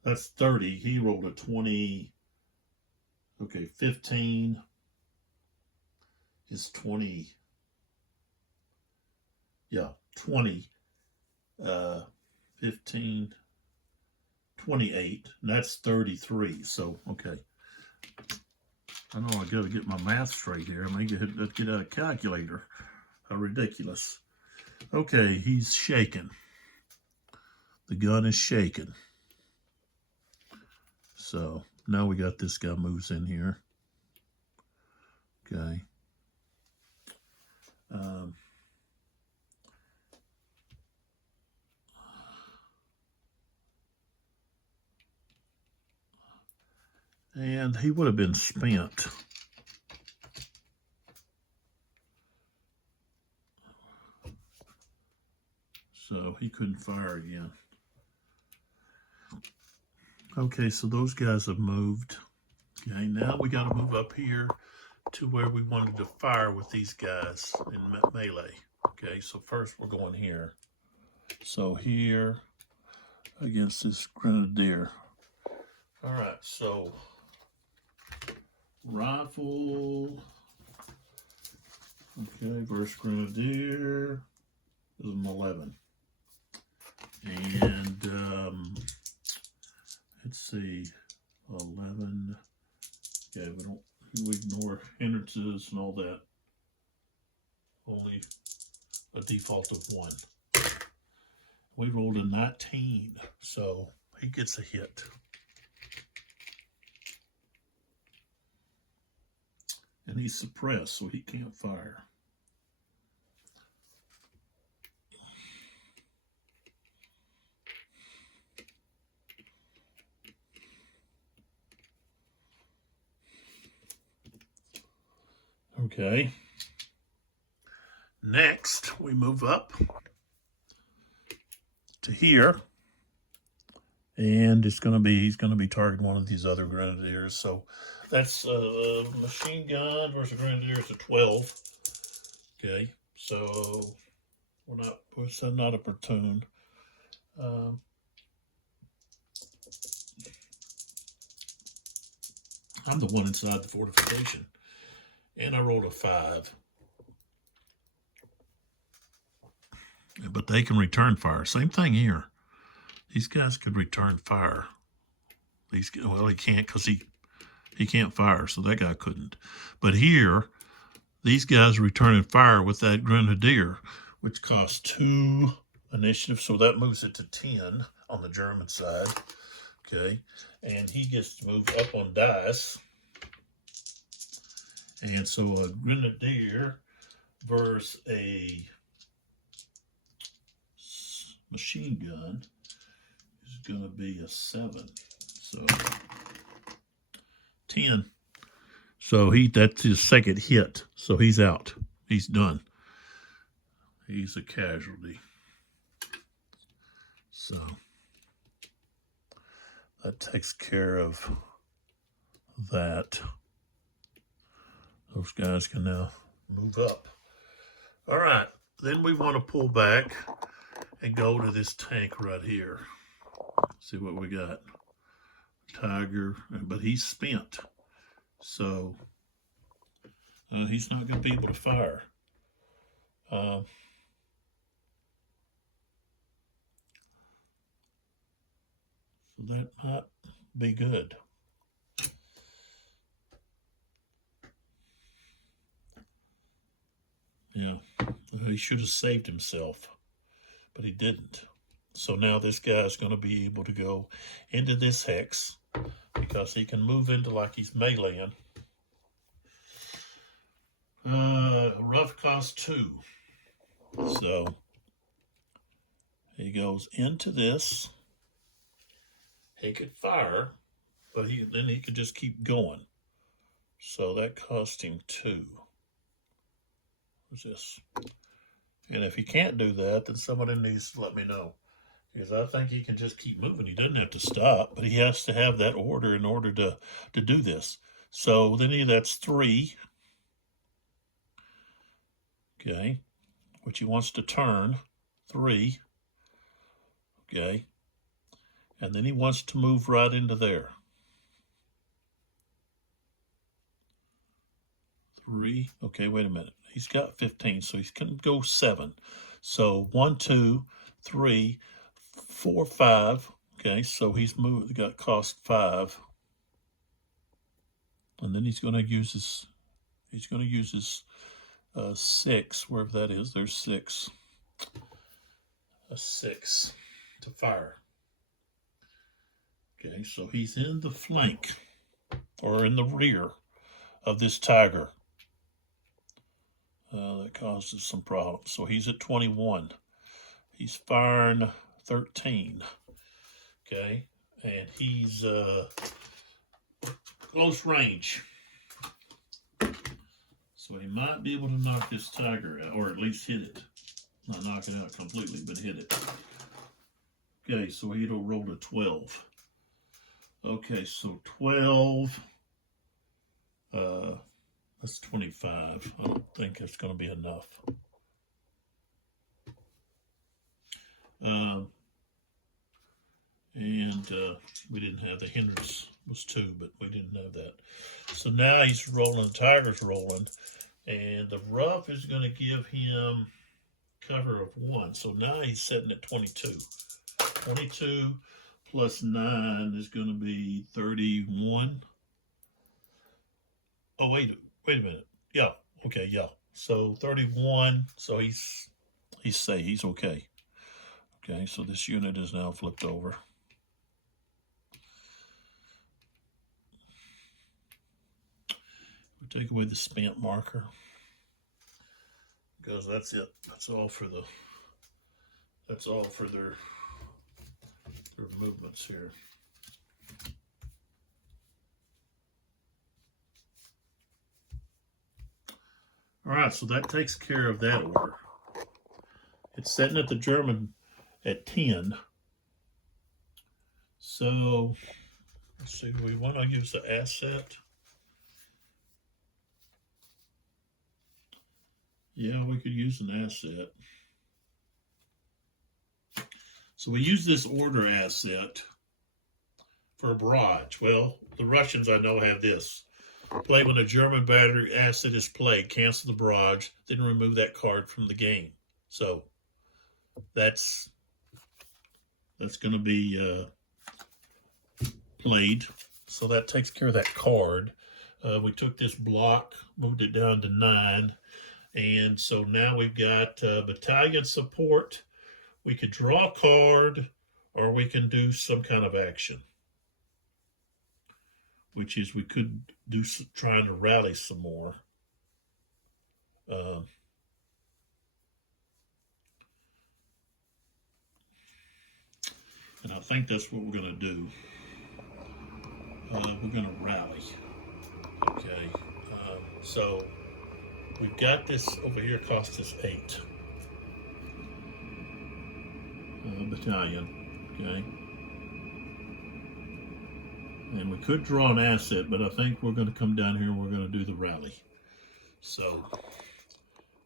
that's 30. He rolled a 20. Okay, 15 is 20. Yeah, 20. 15, 28. And that's 33. So, okay. I know I got to get my math straight here. I may get out a calculator. How ridiculous. Okay, he's shaking. The gun is shaking. So now we got this guy moves in here. Okay. And he would have been spent. So he couldn't fire again. Okay, so those guys have moved. Okay, now we got to move up here to where we wanted to fire with these guys in melee. Okay, so first we're going here. So here against this grenadier. All right, so rifle. Okay, versus grenadier is an 11. And let's see, 11. Okay, we ignore hindrances and all that. Only a default of 1. We rolled a 19, so he gets a hit. And he's suppressed, so he can't fire. Okay. Next, we move up to here. And he's going to be targeting one of these other grenadiers. So that's a machine gun versus a grenadier is a 12. Okay, so we're not a platoon. I'm the one inside the fortification, and I rolled a 5. But they can return fire. Same thing here. These guys could return fire. Well, he can't because he can't fire, so that guy couldn't. But here, these guys are returning fire with that grenadier, which costs 2 initiative, so that moves it to 10 on the German side. Okay, and he gets to move up on dice. And so a grenadier versus a machine gun is going to be a 7. So 10. So that's his second hit. So he's out. He's done. He's a casualty. So that takes care of that. Those guys can now move up. All right. Then we want to pull back and go to this tank right here. See what we got. Tiger, but he's spent. So he's not going to be able to fire. So that might be good. Yeah, he should have saved himself, but he didn't. So now this guy's going to be able to go into this hex because he can move into like he's meleeing. Rough cost 2. So he goes into this. He could fire, but then he could just keep going. So that cost him 2. What's this? And if he can't do that, then somebody needs to let me know. Because I think he can just keep moving. He doesn't have to stop, but he has to have that order in order to do this. So then that's 3. Okay. Which he wants to turn. 3. Okay. And then he wants to move right into there. 3. Okay, wait a minute. He's got 15, so he's going to go 7. So 1, 2, 3, 4, 5. Okay, so he's got cost 5. And then he's going to use his 6, wherever that is. There's 6. A 6 to fire. Okay, so he's in the flank or in the rear of this tiger. That causes some problems. So he's at 21. He's firing 13. Okay, and he's close range. So he might be able to knock this tiger out, or at least hit it. Not knock it out completely, but hit it. Okay, so he'll roll a 12. Okay, so 12. That's 25. I don't think that's going to be enough. We didn't have the hindrance was 2, but we didn't have that. So now he's rolling, tiger's rolling, and the rough is going to give him cover of 1. So now he's sitting at 22. 22 plus 9 is going to be 31. Oh, wait a minute. Yeah. Okay. Yeah. So 31. So he's safe. He's okay. Okay. So this unit is now flipped over. We take away the spent marker because that's it. That's all for their movements here. All right, so that takes care of that order. It's setting at the German at 10. So let's see, we want to use the asset. Yeah, we could use an asset. So we use this order asset for a barrage. Well, the Russians I know have this. Play when a German battery asset is played, cancel the barrage, then remove that card from the game. So that's going to be played. So that takes care of that card. We took this block, moved it down to 9. And so now we've got battalion support. We could draw a card, or we can do some kind of action, which is we could do trying to rally some more. And I think that's what we're going to do. We're going to rally. Okay. So we've got this over here, cost us 8. Battalion. Okay. And we could draw an asset, but I think we're going to come down here and we're going to do the rally. So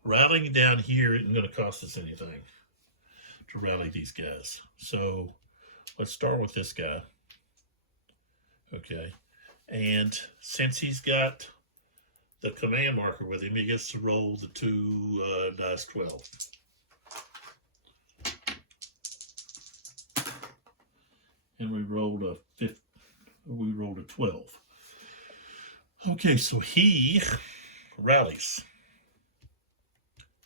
rallying down here isn't going to cost us anything to rally these guys. So let's start with this guy. Okay. And since he's got the command marker with him, he gets to roll the 2 dice 12. and we rolled a 12. Okay, so he rallies.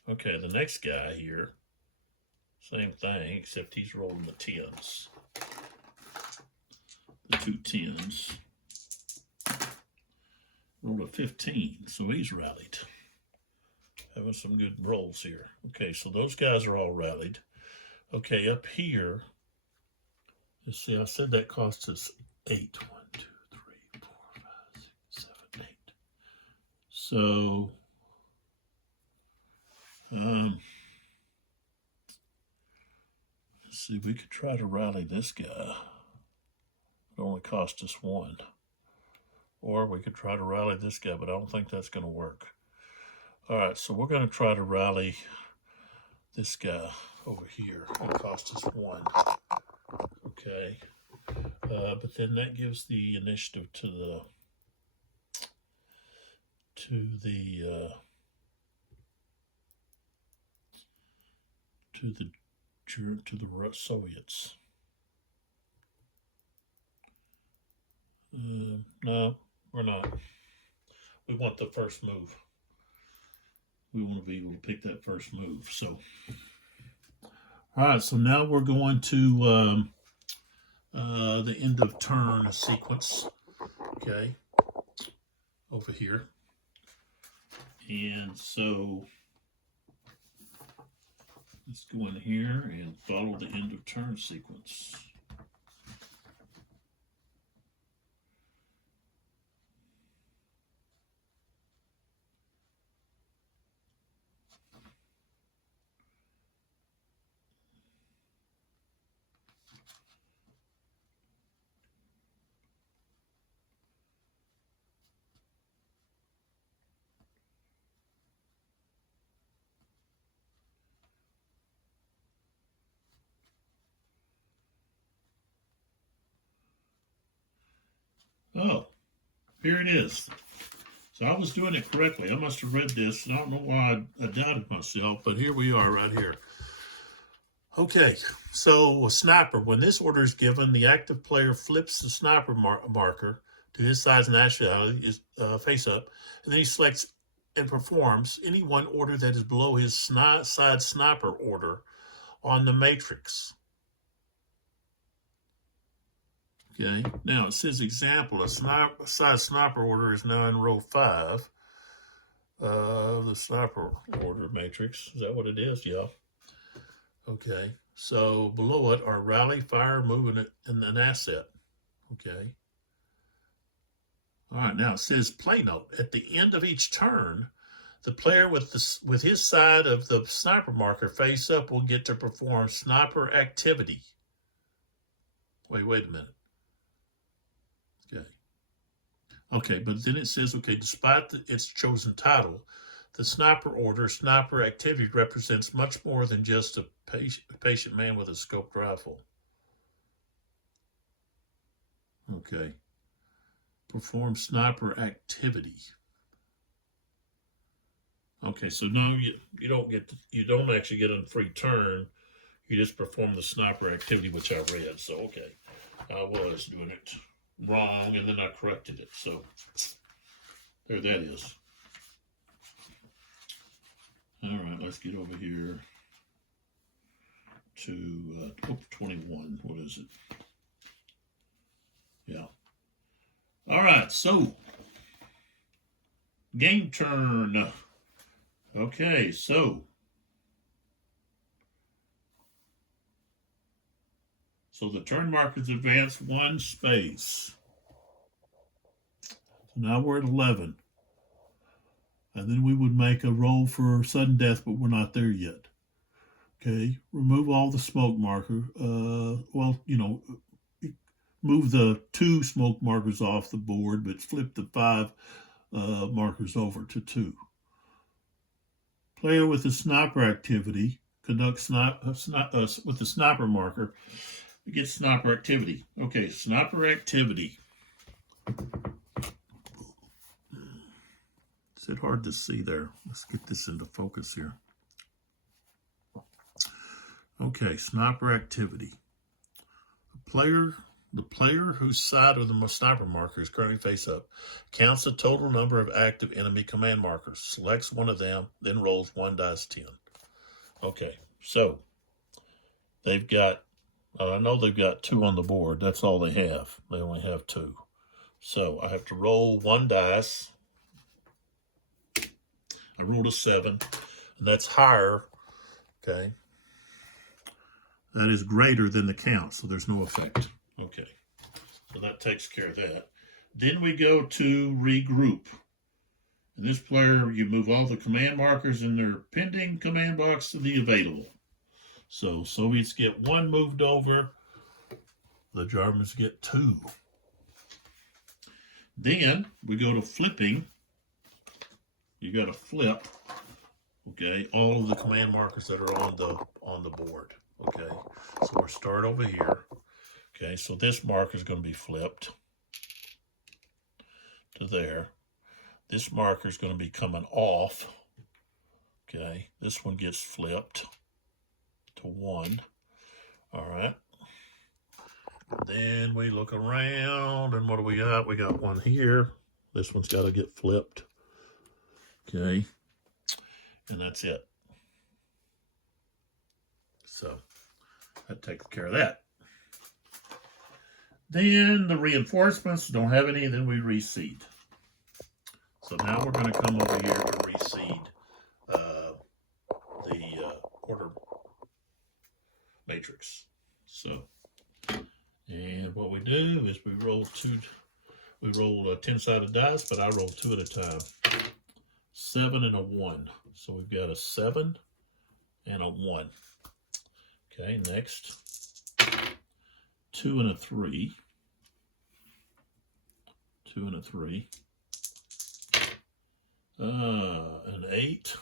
Okay, the next guy here, same thing, except he's rolling the 10s. The 2 10s. Rolled a 15, so he's rallied. Having some good rolls here. Okay, so those guys are all rallied. Okay, up here, let's see, I said that cost us 8. 1, 2, 3, 4, 5, 6, 7, 8. So, let's see, we could try to rally this guy. It only cost us 1. Or we could try to rally this guy, but I don't think that's going to work. All right, so we're going to try to rally this guy over here. It cost us 1. Okay. But then that gives the initiative to the Soviets. No, we're not. We want the first move. We want to be able to pick that first move. So, all right. So now we're going to the end of turn sequence. Okay, over here, and so let's go in here and follow the end of turn sequence. Oh, here it is. So I was doing it correctly. I must have read this. I don't know why I doubted myself, but here we are right here. Okay, so a sniper. When this order is given, the active player flips the sniper marker to his size and nationality, face up, and then he selects and performs any one order that is below his side sniper order on the matrix. Okay, now it says example, a side sniper order is now in row 5 of the sniper order matrix. Is that what it is? Yeah. Okay, so below it are rally, fire, movement, and an asset. Okay. All right, now it says play note. At the end of each turn, the player with his side of the sniper marker face up will get to perform sniper activity. Wait a minute. Okay, but then it says, okay, despite its chosen title, the sniper order, sniper activity represents much more than just a patient man with a scoped rifle. Okay. Perform sniper activity. Okay, so no, you don't actually get a free turn. You just perform the sniper activity, which I read. So okay, I was doing it wrong, and then I corrected it. So there that is. All right, let's get over here to 21. What is it? Yeah. All right, so game turn. Okay, so the turn markers advance 1 space. So now we're at 11. And then we would make a roll for sudden death, but we're not there yet. Okay, remove all the smoke marker. Move the 2 smoke markers off the board, but flip the 5 markers over to 2. Player with the sniper activity conducts with the sniper marker. We get sniper activity. Okay, sniper activity. Is it hard to see there? Let's get this into focus here. Okay, sniper activity. A player The player whose side of the sniper marker is currently face up counts the total number of active enemy command markers, selects one of them, then rolls 1 dice 10. Okay, so they've got, I know they've got 2 on the board. That's all they have. They only have 2. So I have to roll 1 dice. I rolled a 7, and that's higher, okay? That is greater than the count, so there's no effect. Okay, so that takes care of that. Then we go to regroup. In this player, you move all the command markers in their pending command box to the available. So Soviets get 1 moved over, the Germans get 2. Then we go to flipping. You got to flip, okay, all of the command markers that are on the board. Okay, so we'll start over here. Okay, so this marker is going to be flipped to there. This marker is going to be coming off. Okay, this one gets flipped to 1. All right. Then we look around, and what do we got? We got 1 here. This one's got to get flipped. Okay, and that's it. So that takes care of that. Then the reinforcements, don't have any, then we reseed. So now we're going to come over here to reseed the order matrix. So, and what we do is we roll 10-sided dice, but I roll 2 at a time. 7 and a 1. So we've got a 7 and a 1. Okay, next. 2 and a 3. 2 and a 3. An 8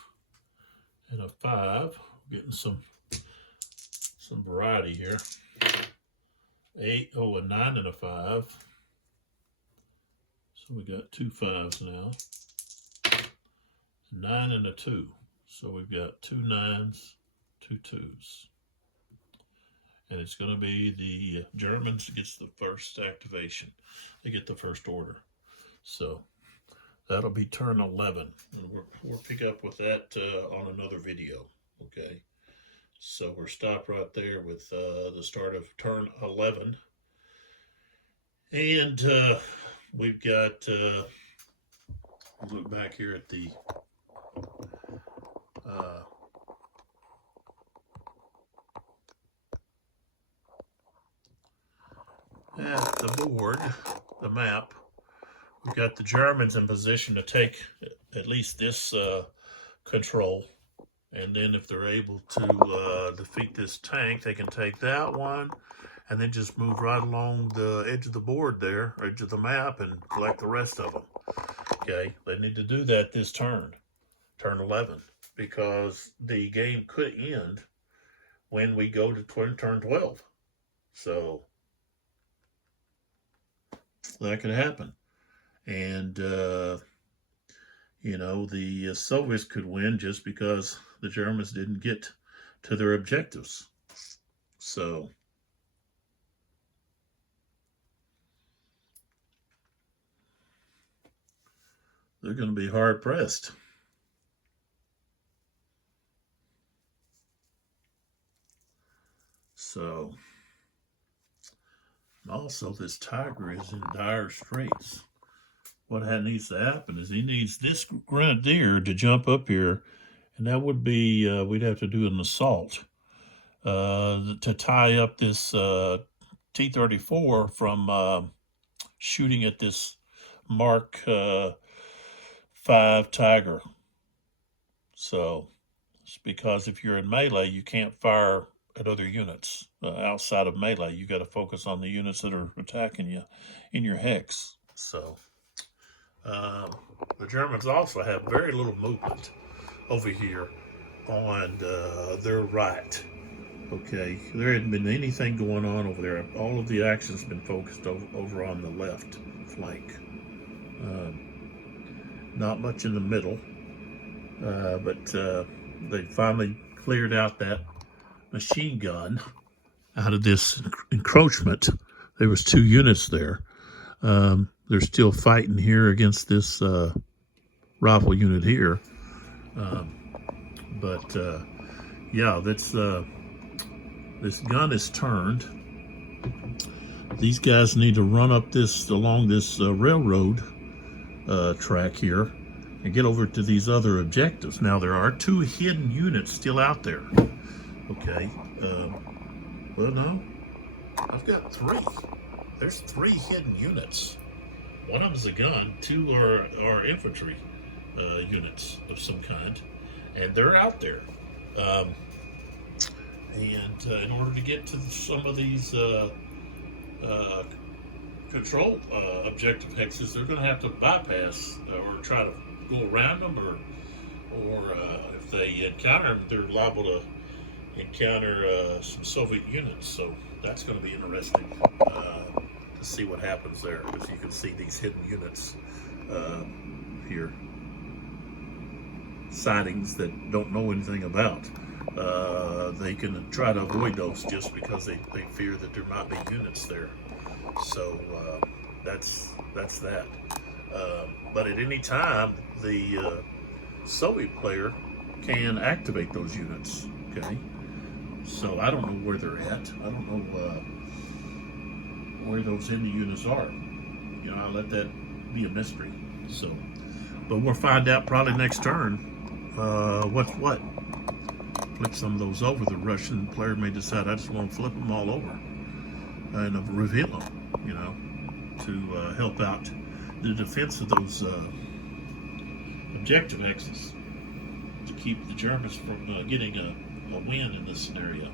and a 5. Getting some variety here. 8, a 9 and a 5. So we got 2 5s now. 9 and a 2. So we've got 2 9s, 2 2s. And it's going to be the Germans gets the first activation. They get the first order. So that'll be turn 11. And we'll pick up with that on another video. Okay. So we're stopped right there with the start of turn 11. And we've got, look back here at the board, the map. We've got the Germans in position to take at least this control, and then if they're able to defeat this tank, they can take that one and then just move right along the edge of the board there, edge of the map, and collect the rest of them. Okay, they need to do that this turn 11, because the game could end when we go to turn 12. So that could happen. And, you know, the Soviets could win just because the Germans didn't get to their objectives. So they're going to be hard pressed. So, also this tiger is in dire straits. What needs to happen is he needs this grenadier to jump up here, and that would be, we'd have to do an assault to tie up this T-34 from shooting at this Mark 5 Tiger. So, it's because if you're in melee, you can't fire at other units outside of melee. You got to focus on the units that are attacking you in your hex. So the Germans also have very little movement over here on their right. Okay, there hadn't been anything going on over there. All of the action's been focused over on the left flank. Not much in the middle, but they finally cleared out that machine gun out of this encroachment there was 2 units there. They're still fighting here against this rifle unit here. But yeah, that's this gun is turned. These guys need to run up this along this railroad track here and get over to these other objectives. Now there are 2 hidden units still out there. Okay. Well, no, I've got 3. There's 3 hidden units. One of them's a gun. 2 are infantry units of some kind, and they're out there. And in order to get to some of these control objective hexes, they're going to have to bypass or try to go around them, or if they encounter them, they're liable to encounter some Soviet units. So that's going to be interesting to see what happens there, because you can see these hidden units here, sightings that don't know anything about. They can try to avoid those just because they fear that there might be units there. So that's that. But at any time, the Soviet player can activate those units. Okay, so I don't know where they're at. I don't know where those hidden units are. You know, I'll let that be a mystery. So, but we'll find out probably next turn. What's what? Flip some of those over. The Russian player may decide, I just want to flip them all over and reveal them, you know, to help out the defense of those objective axes, to keep the Germans from getting a win in this scenario.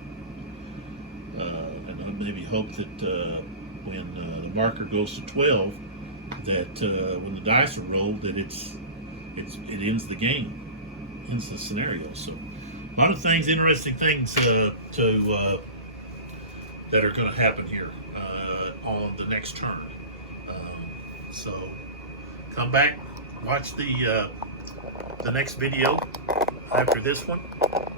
And I maybe hope that when the marker goes to 12, that when the dice are rolled, that it ends the game, ends the scenario. So a lot of things, interesting things that are going to happen here on the next turn. So come back, watch the next video after this one,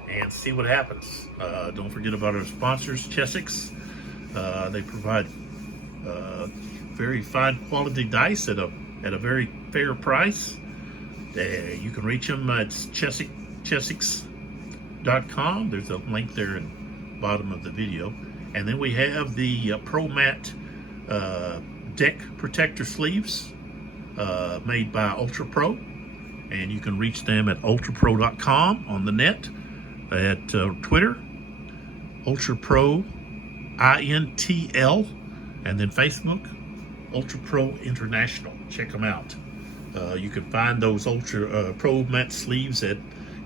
and see what happens. Don't forget about our sponsors, Chessex. They provide very fine quality dice at a very fair price. You can reach them at Chessex.com. There's a link there in the bottom of the video. And then we have the Pro Mat deck protector sleeves made by Ultra Pro, and you can reach them at ultrapro.com on the net, at Twitter, Ultra Pro INTL, and then Facebook, Ultra Pro International. Check them out. You can find those Ultra Pro Mat sleeves at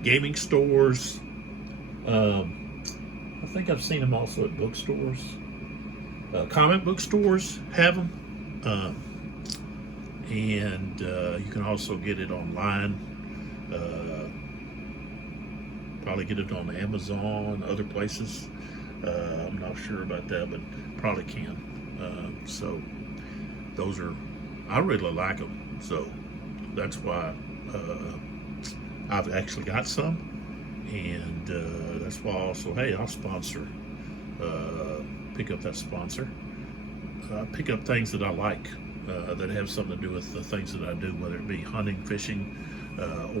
gaming stores. I think I've seen them also at bookstores. Comic book stores have them. And you can also get it online. Probably get it on Amazon, other places. I'm not sure about that, but probably can. So those are, I really like them. So that's why I've actually got some. And that's why also, hey, I'll sponsor, pick up that sponsor. Pick up things that I like, that have something to do with the things that I do, whether it be hunting, fishing,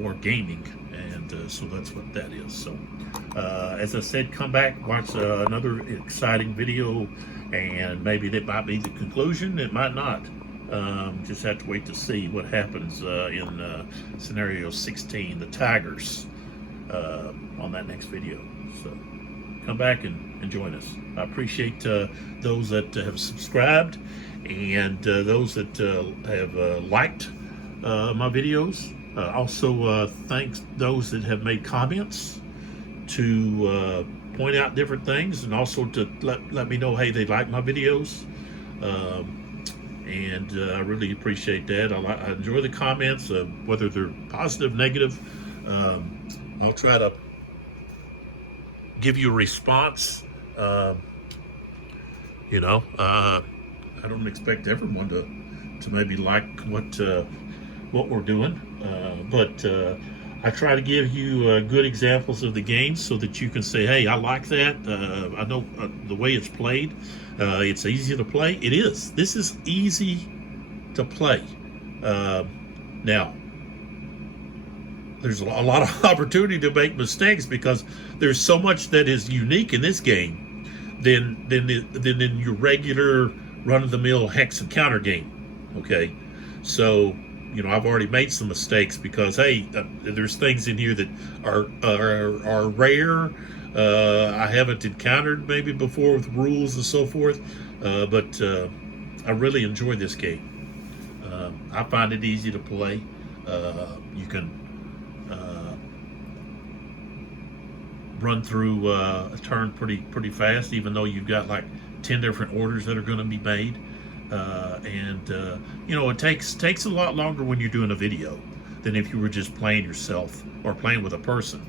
or gaming. And so that's what that is. So as I said, come back, watch another exciting video, and maybe that might be the conclusion. It might not. Just have to wait to see what happens in scenario 16, the Tigers, on that next video. So come back and join us. I appreciate those that have subscribed, and those that have liked my videos. Also thanks those that have made comments to point out different things, and also to let me know, hey, they like my videos. And I really appreciate that. I enjoy the comments, whether they're positive, negative. I'll try to give you a response. You know, I don't expect everyone to maybe like what we're doing, but I try to give you good examples of the game so that you can say, hey, I like that. I know the way it's played. It's easy to play. It is. This is easy to play. Now, there's a lot of opportunity to make mistakes because there's so much that is unique in this game than in your regular run-of-the-mill hex and counter game. Okay, so I've already made some mistakes because hey, there's things in here that are rare. I haven't encountered maybe before with rules and so forth, but I really enjoy this game. I find it easy to play. You can run through a turn pretty fast, even though you've got like 10 different orders that are going to be made. It takes a lot longer when you're doing a video than if you were just playing yourself or playing with a person.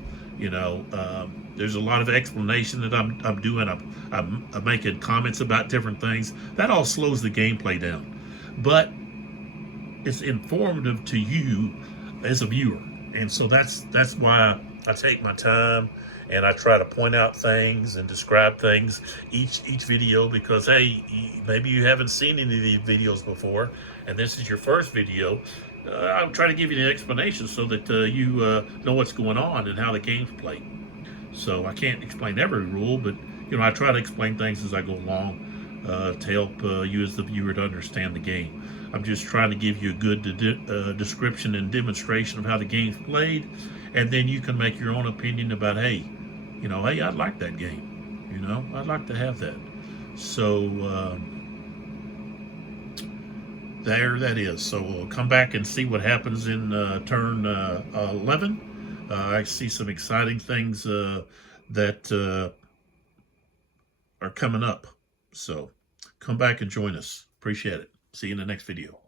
There's a lot of explanation that I'm doing. I'm making comments about different things. That all slows the gameplay down, but it's informative to you as a viewer, and so that's why I take my time and I try to point out things and describe things each video, because hey, maybe you haven't seen any of these videos before and this is your first video. I'm trying to give you the explanation so that you know what's going on and how the game's played. So I can't explain every rule, but I try to explain things as I go along to help you as the viewer to understand the game. I'm just trying to give you a good description and demonstration of how the game's played, and then you can make your own opinion about, hey, hey, I'd like that game. I'd like to have that. So there that is. So we'll come back and see what happens in turn 11. I see some exciting things that are coming up. So come back and join us. Appreciate it. See you in the next video.